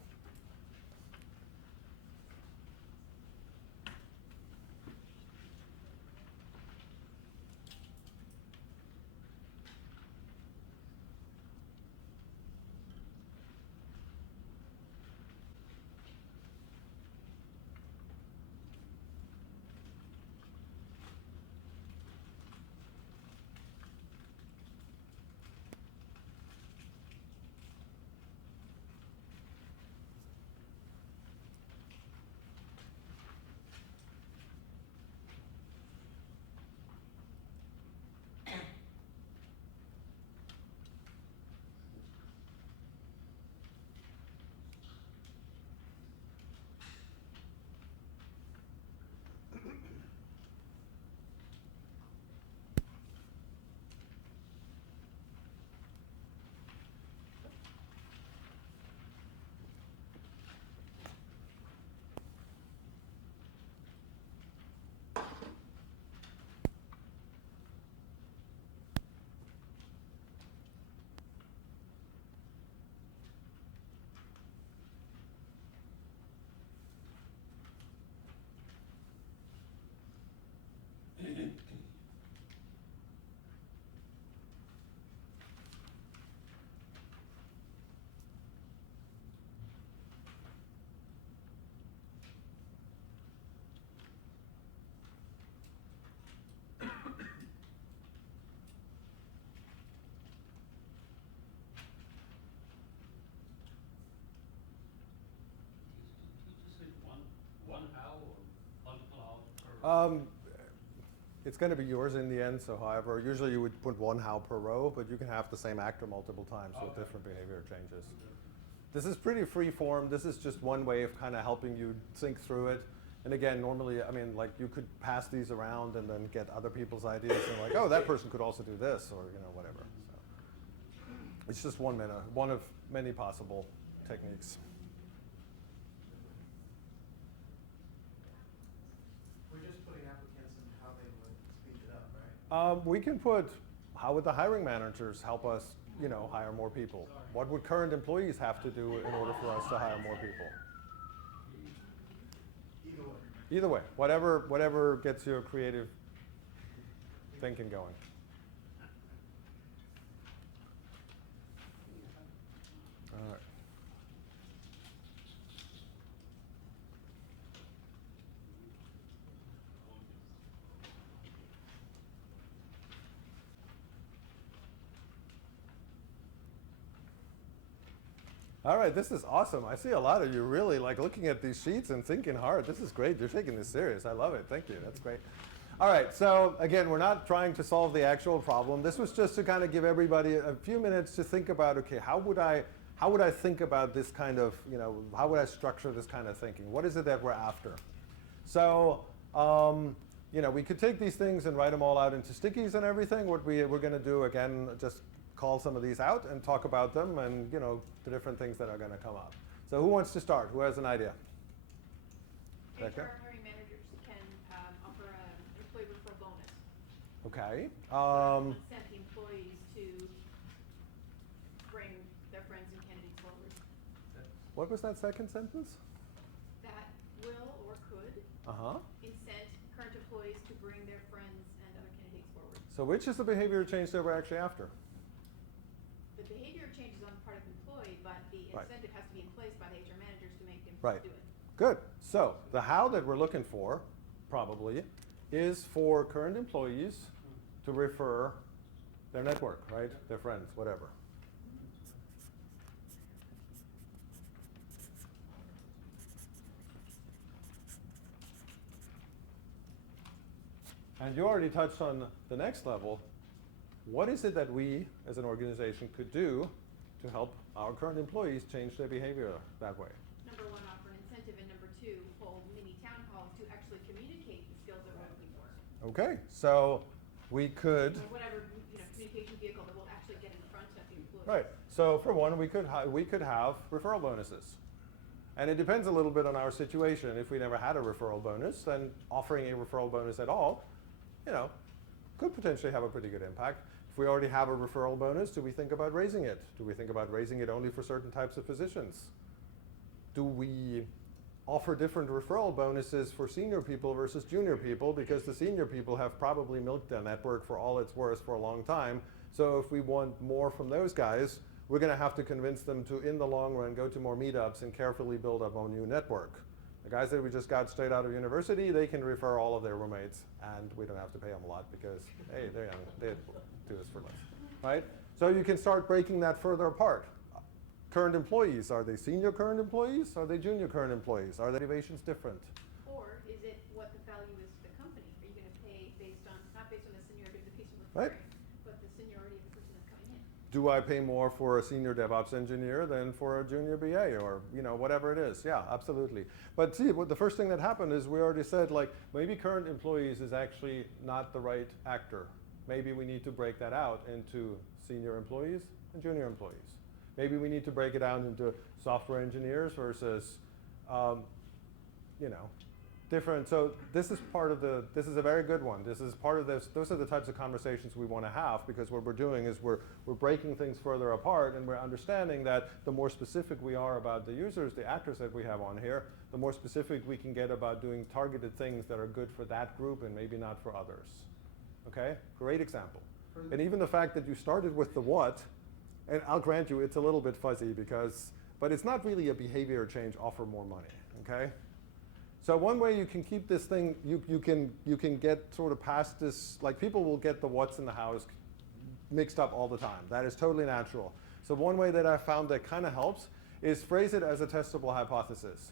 It's going to be yours in the end, so however, usually you would put one how per row, but you can have the same actor multiple times with Okay. different behavior changes. This is pretty free form. This is just one way of kind of helping you think through it. And again, normally, I mean, like you could pass these around and then get other people's ideas and like, oh, that person could also do this or, you know, whatever. So it's just one of many possible techniques. We're just putting applicants in how they would speed it up, right? We can put, how would the hiring managers help us, you know, hire more people? What would current employees have to do in order for us to hire more people? Either way. Either way, whatever gets your creative thinking going. All right. All right, this is awesome. I see a lot of you really like looking at these sheets and thinking hard. This is great. You're taking this serious. I love it. Thank you. That's great. All right, so again, we're not trying to solve the actual problem. This was just to kind of give everybody a few minutes to think about, okay, how would I think about this kind of, you know, how would I structure this kind of thinking? What is it that we're after? So, you know, we could take these things and write them all out into stickies and everything. What we're going to do, again, just call some of these out and talk about them and, you know, the different things that are going to come up. So who wants to start? Who has an idea? Becca? HR hiring managers can offer an employee referral bonus. Okay. Incent the employees to bring their friends and candidates forward. What was that second sentence? That will or could Uh-huh. incent current employees to bring their friends and other candidates forward. So which is the behavior change that we're actually after? The behavior change is on the part of the employee, but the Right. incentive has to be in place by the HR managers to make them Right. do it. Good. So the how that we're looking for, probably, is for current employees to refer their network, right? Their friends, whatever. And you already touched on the next level. What is it that we, as an organization, could do to help our current employees change their behavior that way? Number one, offer an incentive, and number two, hold mini town halls to actually communicate the skills they're looking for. Okay, so we could. Or whatever, you know, communication vehicle that will actually get in front of the employee. Right. So for one, we could have referral bonuses, and it depends a little bit on our situation. If we never had a referral bonus, then offering a referral bonus at all, you know, could potentially have a pretty good impact. If we already have a referral bonus, do we think about raising it? Do we think about raising it only for certain types of positions? Do we offer different referral bonuses for senior people versus junior people, because the senior people have probably milked their network for all it's worth for a long time. So if we want more from those guys, we're going to have to convince them to, in the long run, go to more meetups and carefully build up a new network. The guys that we just got straight out of university, they can refer all of their roommates, and we don't have to pay them a lot because, hey, they're young, they do this for less, right? So you can start breaking that further apart. Current employees, are they senior current employees? Are they junior current employees? Are the motivations different? Or is it what the value is to the company? Are you gonna pay based on, not based on the seniority of the piece of Right. referring, but the seniority of the person that's coming in? Do I pay more for a senior DevOps engineer than for a junior BA, or, you know, whatever it is? Yeah, absolutely. But see, what the first thing that happened is we already said, like, maybe current employees is actually not the right actor. Maybe we need to break that out into senior employees and junior employees. Maybe we need to break it out into software engineers versus, you know, different. So this is part of this is a very good one. This is part of this. Those are the types of conversations we want to have, because what we're doing is we're breaking things further apart, and we're understanding that the more specific we are about the users, the actors that we have on here, the more specific we can get about doing targeted things that are good for that group and maybe not for others. Okay, great example. And even the fact that you started with the what, and I'll grant you it's a little bit fuzzy but it's not really a behavior change, offer more money, okay? So one way you can keep this thing, you can get sort of past this, like people will get the what's in the house mixed up all the time. That is totally natural. So one way that I found that kind of helps is phrase it as a testable hypothesis.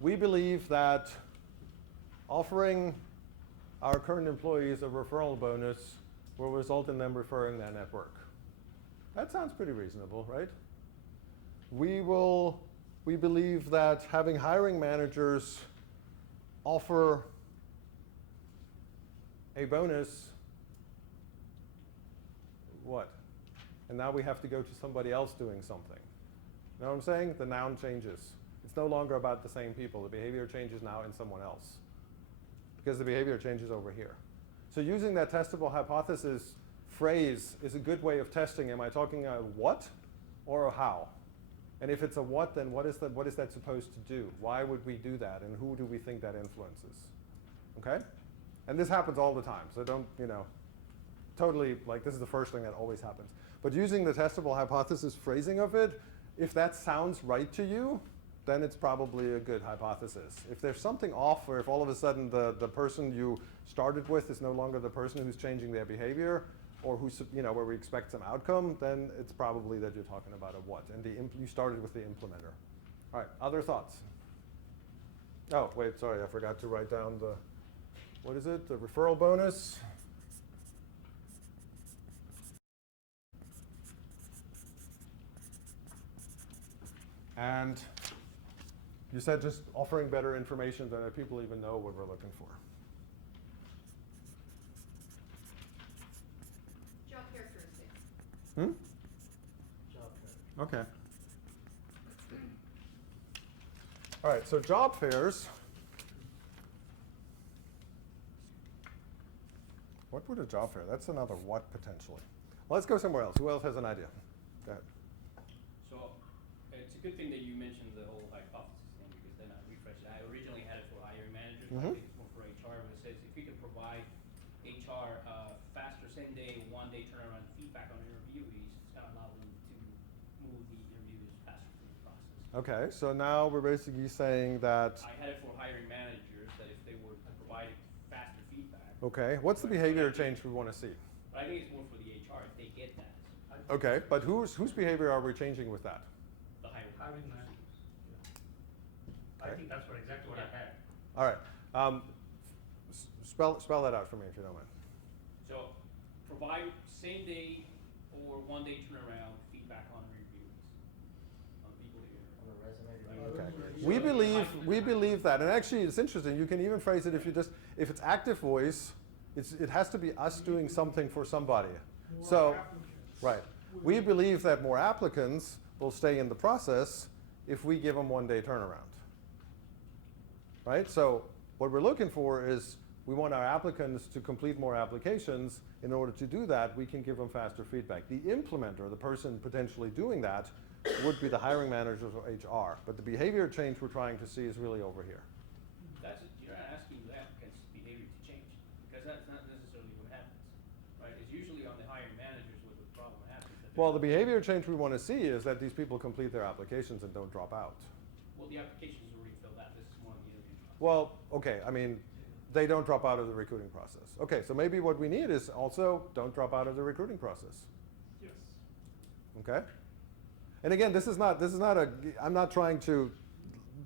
We believe that offering our current employees a referral bonus will result in them referring their network. That sounds pretty reasonable, right? We believe that having hiring managers offer a bonus, what? And now we have to go to somebody else doing something. You know what I'm saying? The noun changes. It's no longer about the same people. The behavior changes now in someone else, because the behavior changes over here. So using that testable hypothesis phrase is a good way of testing. Am I talking a what or a how? And if it's a what, then what is that supposed to do? Why would we do that? And who do we think that influences? Okay? And this happens all the time. So don't, totally, like this is the first thing that always happens. But using the testable hypothesis phrasing of it, if that sounds right to you, then it's probably a good hypothesis. If there's something off, or if all of a sudden the person you started with is no longer the person who's changing their behavior, or who's, where we expect some outcome, then it's probably that you're talking about a what. And you started with the implementer. All right, other thoughts? Oh, wait, sorry, I forgot to write down the, what is it? The referral bonus. And you said just offering better information than people even know what we're looking for. Job characteristics. Job code. Okay. All right, so job fairs. What would a job fair? That's another what potentially. Let's go somewhere else. Who else has an idea? Go ahead. So it's a good thing that you mentioned the whole hypothesis thing, because then I refreshed it. I originally had it for hiring managers, but I think it's more for HR, but it says if you can provide HR faster same-day, one-day turnaround feedback on interviewees, it's going to allow them to move the interviews faster through the process. Okay, so now we're basically saying that. I had it for hiring managers, that if they were providing faster feedback. Okay, what's the behavior change we want to see? But I think it's more for the HR if they get that. Okay, but whose behavior are we changing with that? The hiring Hiring managers. managers. I think that's exactly what I had. All right, spell that out for me if you don't mind. So provide same day or one day turnaround feedback on reviews, on people here. On the resume review. Okay. We believe that, and actually it's interesting. You can even phrase it if it's active voice, it has to be us doing something for somebody. More So, applicants. right. We believe that more applicants will stay in the process if we give them one-day turnaround. Right? So what we're looking for is we want our applicants to complete more applications. In order to do that, we can give them faster feedback. The implementer, the person potentially doing that, would be the hiring managers or HR. But the behavior change we're trying to see is really over here. You're not asking the applicant's behavior to change, because that's not necessarily what happens, right? It's usually on the hiring managers where the problem happens. Well, the behavior change we want to see is that these people complete their applications and don't drop out. Well, the application is already filled out. This is more on the interview process. Well, okay, I mean, they don't drop out of the recruiting process. Okay, so maybe what we need is also don't drop out of the recruiting process. Yes. Okay? And again, this is not I'm not trying to,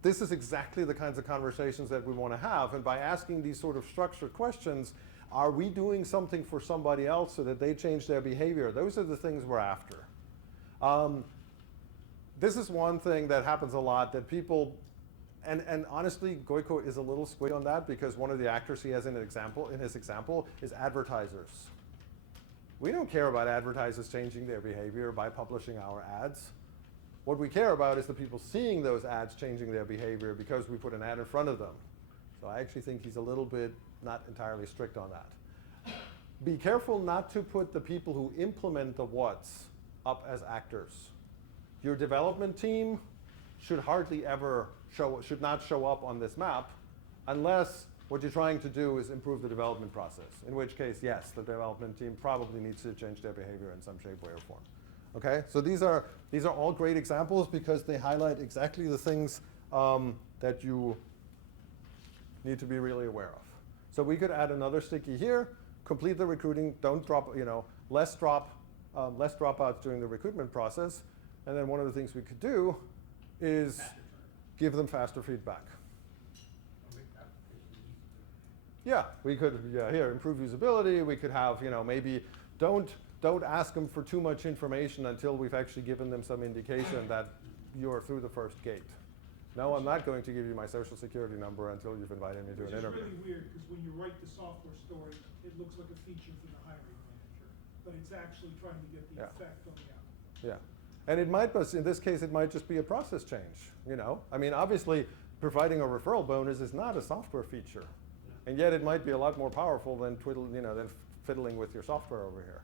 this is exactly the kinds of conversations that we want to have. And by asking these sort of structured questions, are we doing something for somebody else so that they change their behavior? Those are the things we're after. This is one thing that happens a lot that people, and honestly, Goiko is a little squid on that because one of the actors he has in his example is advertisers. We don't care about advertisers changing their behavior by publishing our ads. What we care about is the people seeing those ads changing their behavior because we put an ad in front of them. So I actually think he's a little bit not entirely strict on that. Be careful not to put the people who implement the what's up as actors. Your development team should hardly ever should not show up on this map unless what you're trying to do is improve the development process, in which case, yes, the development team probably needs to change their behavior in some shape, way, or form. Okay, so these are all great examples because they highlight exactly the things that you need to be really aware of. So we could add another sticky here, complete the recruiting, don't drop, less dropouts during the recruitment process. And then one of the things we could do is give them faster feedback. Yeah, we could, here, improve usability. We could have, maybe don't ask them for too much information until we've actually given them some indication that you're through the first gate. No, I'm not going to give you my social security number until you've invited me to an interview. Which is really weird, because when you write the software story, it looks like a feature for the hiring manager, but it's actually trying to get the Yeah. effect on the applicant. Yeah, and it might, in this case, it might just be a process change, I mean, obviously, providing a referral bonus is not a software feature. And yet it might be a lot more powerful than than fiddling with your software over here.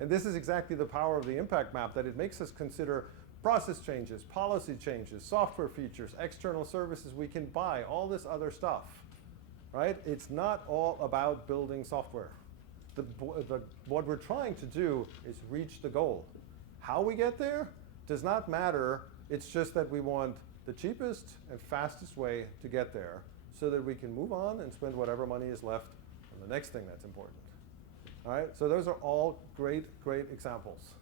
And this is exactly the power of the impact map, that it makes us consider process changes, policy changes, software features, external services we can buy, all this other stuff, right? It's not all about building software. What we're trying to do is reach the goal. How we get there does not matter. It's just that we want the cheapest and fastest way to get there, so that we can move on and spend whatever money is left on the next thing that's important. All right, so those are all great, great examples.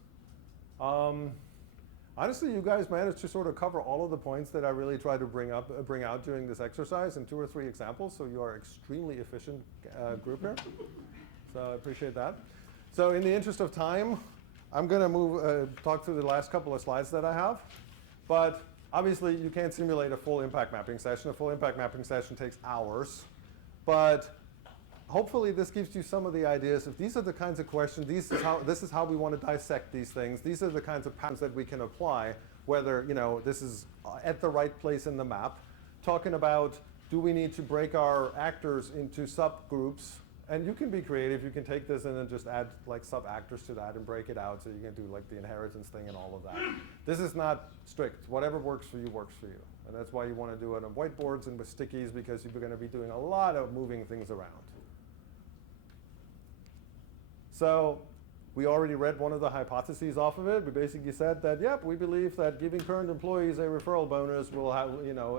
Honestly, you guys managed to sort of cover all of the points that I really tried to bring out during this exercise in 2 or 3 examples, so you are an extremely efficient group here. So I appreciate that. So in the interest of time, I'm going to talk through the last couple of slides that I have. But obviously, you can't simulate a full impact mapping session. A full impact mapping session takes hours. But hopefully, this gives you some of the ideas. If these are the kinds of questions, this is how we want to dissect these things. These are the kinds of patterns that we can apply, whether this is at the right place in the map. Talking about, do we need to break our actors into subgroups? And you can be creative. You can take this and then just add like sub-actors to that and break it out, so you can do like the inheritance thing and all of that. This is not strict. Whatever works for you works for you. And that's why you want to do it on whiteboards and with stickies, because you're going to be doing a lot of moving things around. So we already read one of the hypotheses off of it. We basically said that, yep, we believe that giving current employees a referral bonus will have,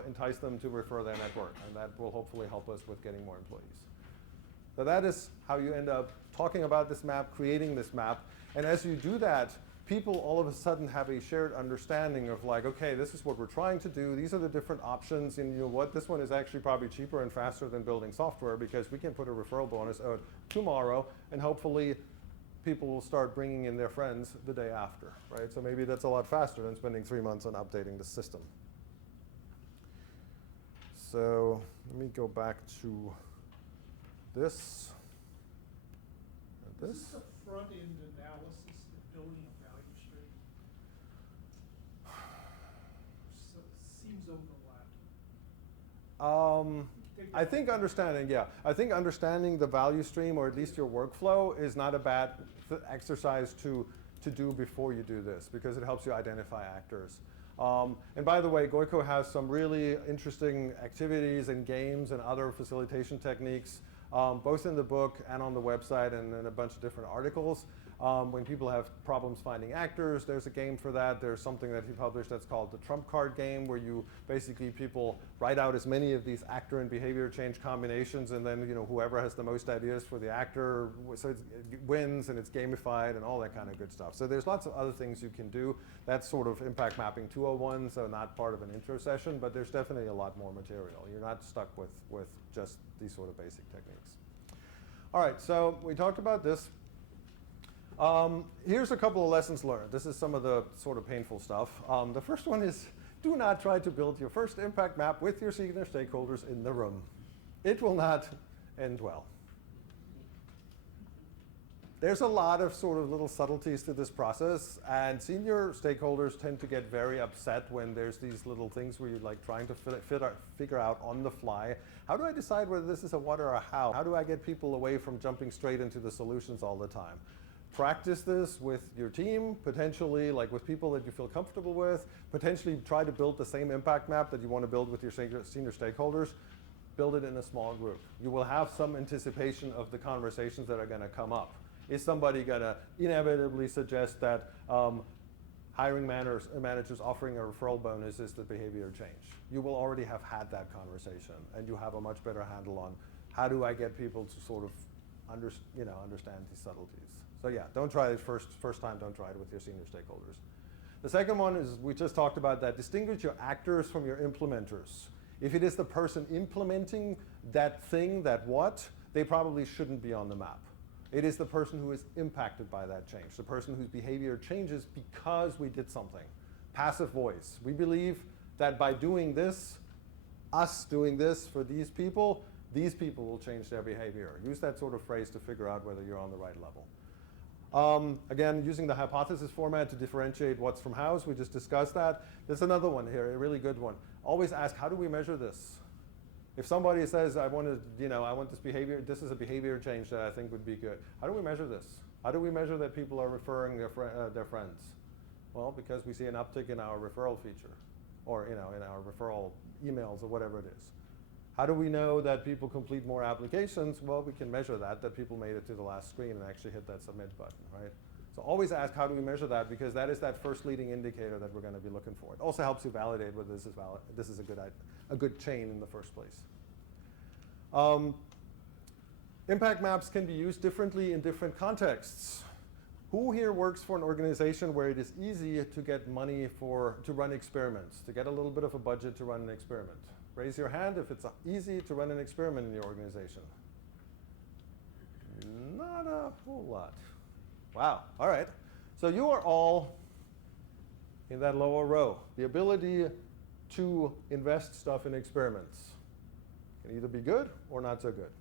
entice them to refer their network, and that will hopefully help us with getting more employees. So that is how you end up talking about this map, creating this map. And as you do that, people all of a sudden have a shared understanding of like, okay, this is what we're trying to do. These are the different options. And you know what? This one is actually probably cheaper and faster than building software, because we can put a referral bonus out tomorrow, and hopefully people will start bringing in their friends the day after, right? So maybe that's a lot faster than spending 3 months on updating the system. So let me go back to this and this. Is this a front-end analysis, the building a value stream? So it seems overlapping. I think understanding the value stream, or at least your workflow, is not a bad exercise to do before you do this, because it helps you identify actors. And by the way, Goiko has some really interesting activities and games and other facilitation techniques, both in the book and on the website and in a bunch of different articles. When people have problems finding actors, there's a game for that. There's something that he published that's called the Trump Card Game, where you basically people write out as many of these actor and behavior change combinations, and then whoever has the most ideas for the actor, so it wins, and it's gamified and all that kind of good stuff. So there's lots of other things you can do. That's sort of Impact Mapping 201, so not part of an intro session, but there's definitely a lot more material. You're not stuck with just these sort of basic techniques. All right, so we talked about this. Here's a couple of lessons learned. This is some of the sort of painful stuff. The first one is, do not try to build your first impact map with your senior stakeholders in the room. It will not end well. There's a lot of sort of little subtleties to this process, and senior stakeholders tend to get very upset when there's these little things where you're like trying to figure out on the fly, how do I decide whether this is a what or a how? How do I get people away from jumping straight into the solutions all the time? Practice this with your team, potentially like with people that you feel comfortable with, potentially try to build the same impact map that you want to build with your senior stakeholders. Build it in a small group. You will have some anticipation of the conversations that are going to come up. Is somebody going to inevitably suggest that hiring managers offering a referral bonus is the behavior change? You will already have had that conversation, and you have a much better handle on how do I get people to sort of understand these subtleties. So yeah, don't try it first time, don't try it with your senior stakeholders. The second one is, we just talked about that, distinguish your actors from your implementers. If it is the person implementing that thing, that what, they probably shouldn't be on the map. It is the person who is impacted by that change, the person whose behavior changes because we did something. Passive voice. We believe that by doing this, us doing this for these people will change their behavior. Use that sort of phrase to figure out whether you're on the right level. Again, using the hypothesis format to differentiate what's from hows, we just discussed that. There's another one here, a really good one. Always ask, how do we measure this? If somebody says, I want this behavior, this is a behavior change that I think would be good. How do we measure this? How do we measure that people are referring their friends? Well, because we see an uptick in our referral feature, or in our referral emails or whatever it is. How do we know that people complete more applications? Well, we can measure that people made it to the last screen and actually hit that submit button, right? So always ask, how do we measure that? Because that is that first leading indicator that we're going to be looking for. It also helps you validate whether this is valid. This is a good chain in the first place. Impact maps can be used differently in different contexts. Who here works for an organization where it is easy to get money to run experiments, to get a little bit of a budget to run an experiment? Raise your hand if it's easy to run an experiment in your organization. Not a whole lot. Wow, all right. So you are all in that lower row. The ability to invest stuff in experiments can either be good or not so good.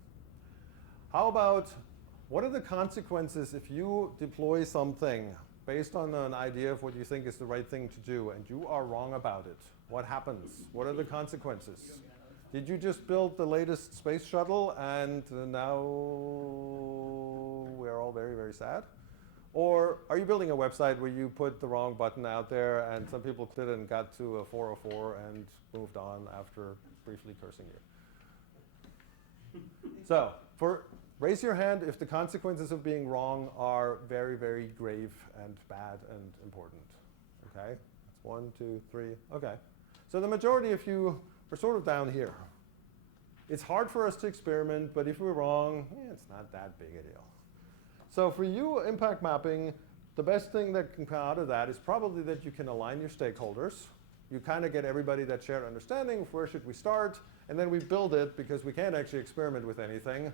How about, what are the consequences if you deploy something based on an idea of what you think is the right thing to do and you are wrong about it? What happens? What are the consequences? Did you just build the latest space shuttle and now we're all very, very sad? Or are you building a website where you put the wrong button out there and some people clicked it and got to a 404 and moved on after briefly cursing you? So, raise your hand if the consequences of being wrong are very, very grave and bad and important. Okay? That's 1, 2, 3. Okay. So the majority of you are sort of down here. It's hard for us to experiment, but if we're wrong, it's not that big a deal. So for you, impact mapping, the best thing that can come out of that is probably that you can align your stakeholders. You kind of get everybody that shared understanding of where should we start, and then we build it because we can't actually experiment with anything.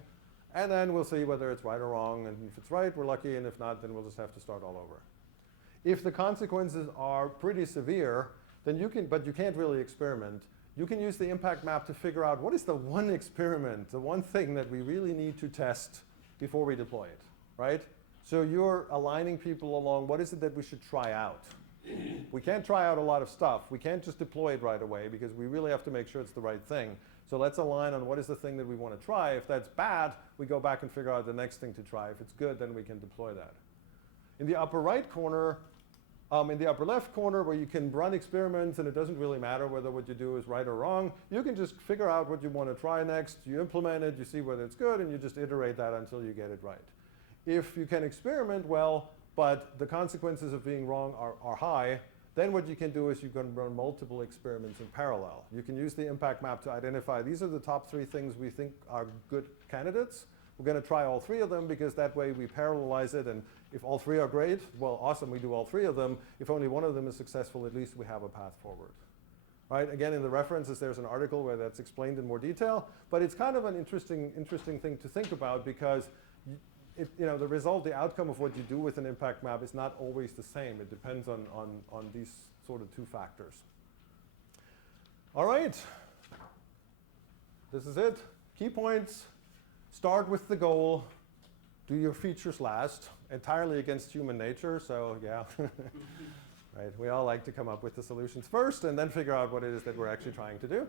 And then we'll see whether it's right or wrong, and if it's right, we're lucky, and if not, then we'll just have to start all over. If the consequences are pretty severe, then you can't really experiment. You can use the impact map to figure out what is the one experiment, the one thing that we really need to test before we deploy it, right? So you're aligning people along, what is it that we should try out? We can't try out a lot of stuff. We can't just deploy it right away because we really have to make sure it's the right thing. So let's align on what is the thing that we want to try. If that's bad, we go back and figure out the next thing to try. If it's good, then we can deploy that. In the upper right corner, in the upper left corner where you can run experiments and it doesn't really matter whether what you do is right or wrong, you can just figure out what you want to try next, you implement it, you see whether it's good, and you just iterate that until you get it right. If you can experiment well, but the consequences of being wrong are high, then what you can do is you can run multiple experiments in parallel. You can use the impact map to identify these are the top 3 things we think are good candidates. We're going to try all 3 of them because that way we parallelize it, and if all 3 are great, well, awesome, we do all 3 of them. If only one of them is successful, at least we have a path forward. Right? Again, in the references, there's an article where that's explained in more detail, but it's kind of an interesting thing to think about because the result, the outcome of what you do with an impact map is not always the same. It depends on these sort of 2 factors. All right. This is it. Key points. Start with the goal. Do your features last. Entirely against human nature, so yeah. Right. We all like to come up with the solutions first and then figure out what it is that we're actually trying to do.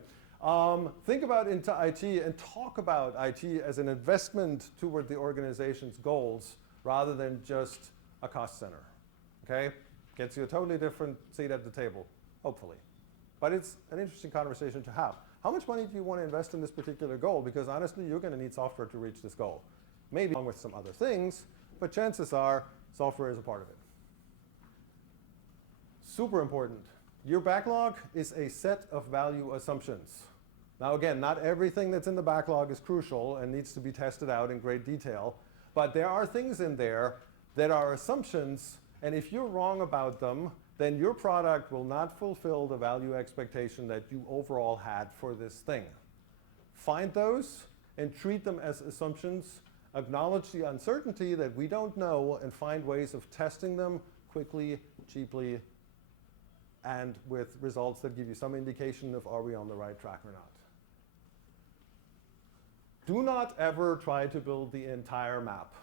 Think about into IT and talk about IT as an investment toward the organization's goals rather than just a cost center. Okay? Gets you a totally different seat at the table, hopefully. But it's an interesting conversation to have. How much money do you want to invest in this particular goal? Because honestly, you're going to need software to reach this goal. Maybe along with some other things, but chances are software is a part of it. Super important. Your backlog is a set of value assumptions. Now again, not everything that's in the backlog is crucial and needs to be tested out in great detail, but there are things in there that are assumptions, and if you're wrong about them, then your product will not fulfill the value expectation that you overall had for this thing. Find those and treat them as assumptions, acknowledge the uncertainty that we don't know, and find ways of testing them quickly, cheaply, and with results that give you some indication of are we on the right track or not. Do not ever try to build the entire map.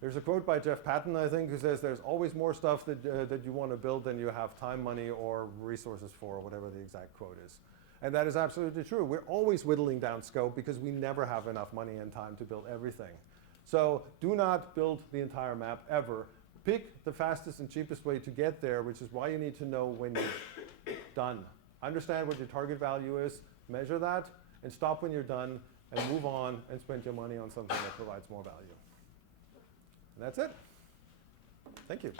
There's a quote by Jeff Patton, I think, who says there's always more stuff that you want to build than you have time, money, or resources for, whatever the exact quote is. And that is absolutely true. We're always whittling down scope because we never have enough money and time to build everything. So do not build the entire map ever. Pick the fastest and cheapest way to get there, which is why you need to know when you're done. Understand what your target value is, measure that, and stop when you're done, and move on and spend your money on something that provides more value. And that's it. Thank you.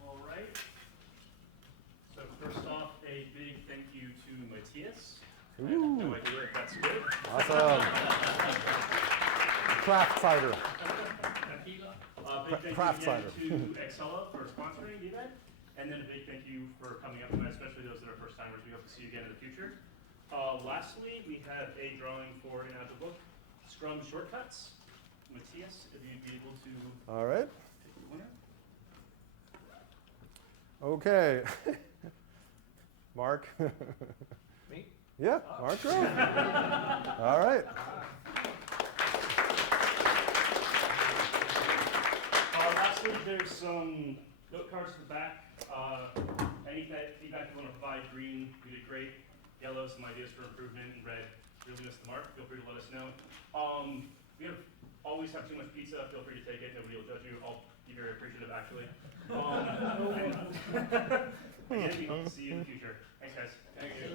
All right. So first off, a big thank you to Matthias. I have no idea if that's good. Awesome. Craft cider. Big thank Craft you again cider. to Excella for sponsoring the event. And then a big thank you for coming up tonight, especially those that are first timers. We hope to see you again in the future. Lastly, we have a drawing for an Agile book, Scrum Shortcuts. Matthias, if you'd be able to All right. pick the winner. Okay. Mark. Me? Yeah, Mark Grove. All right. Lastly, there's some note cards at the back. Any feedback you want to provide, green, you did great. Yellow, some ideas for improvement, and red, really missed the mark. Feel free to let us know. We always have too much pizza. Feel free to take it. Nobody will judge you. I'll be very appreciative, actually. Again, we hope to see you in the future. Thanks, guys. Thank you.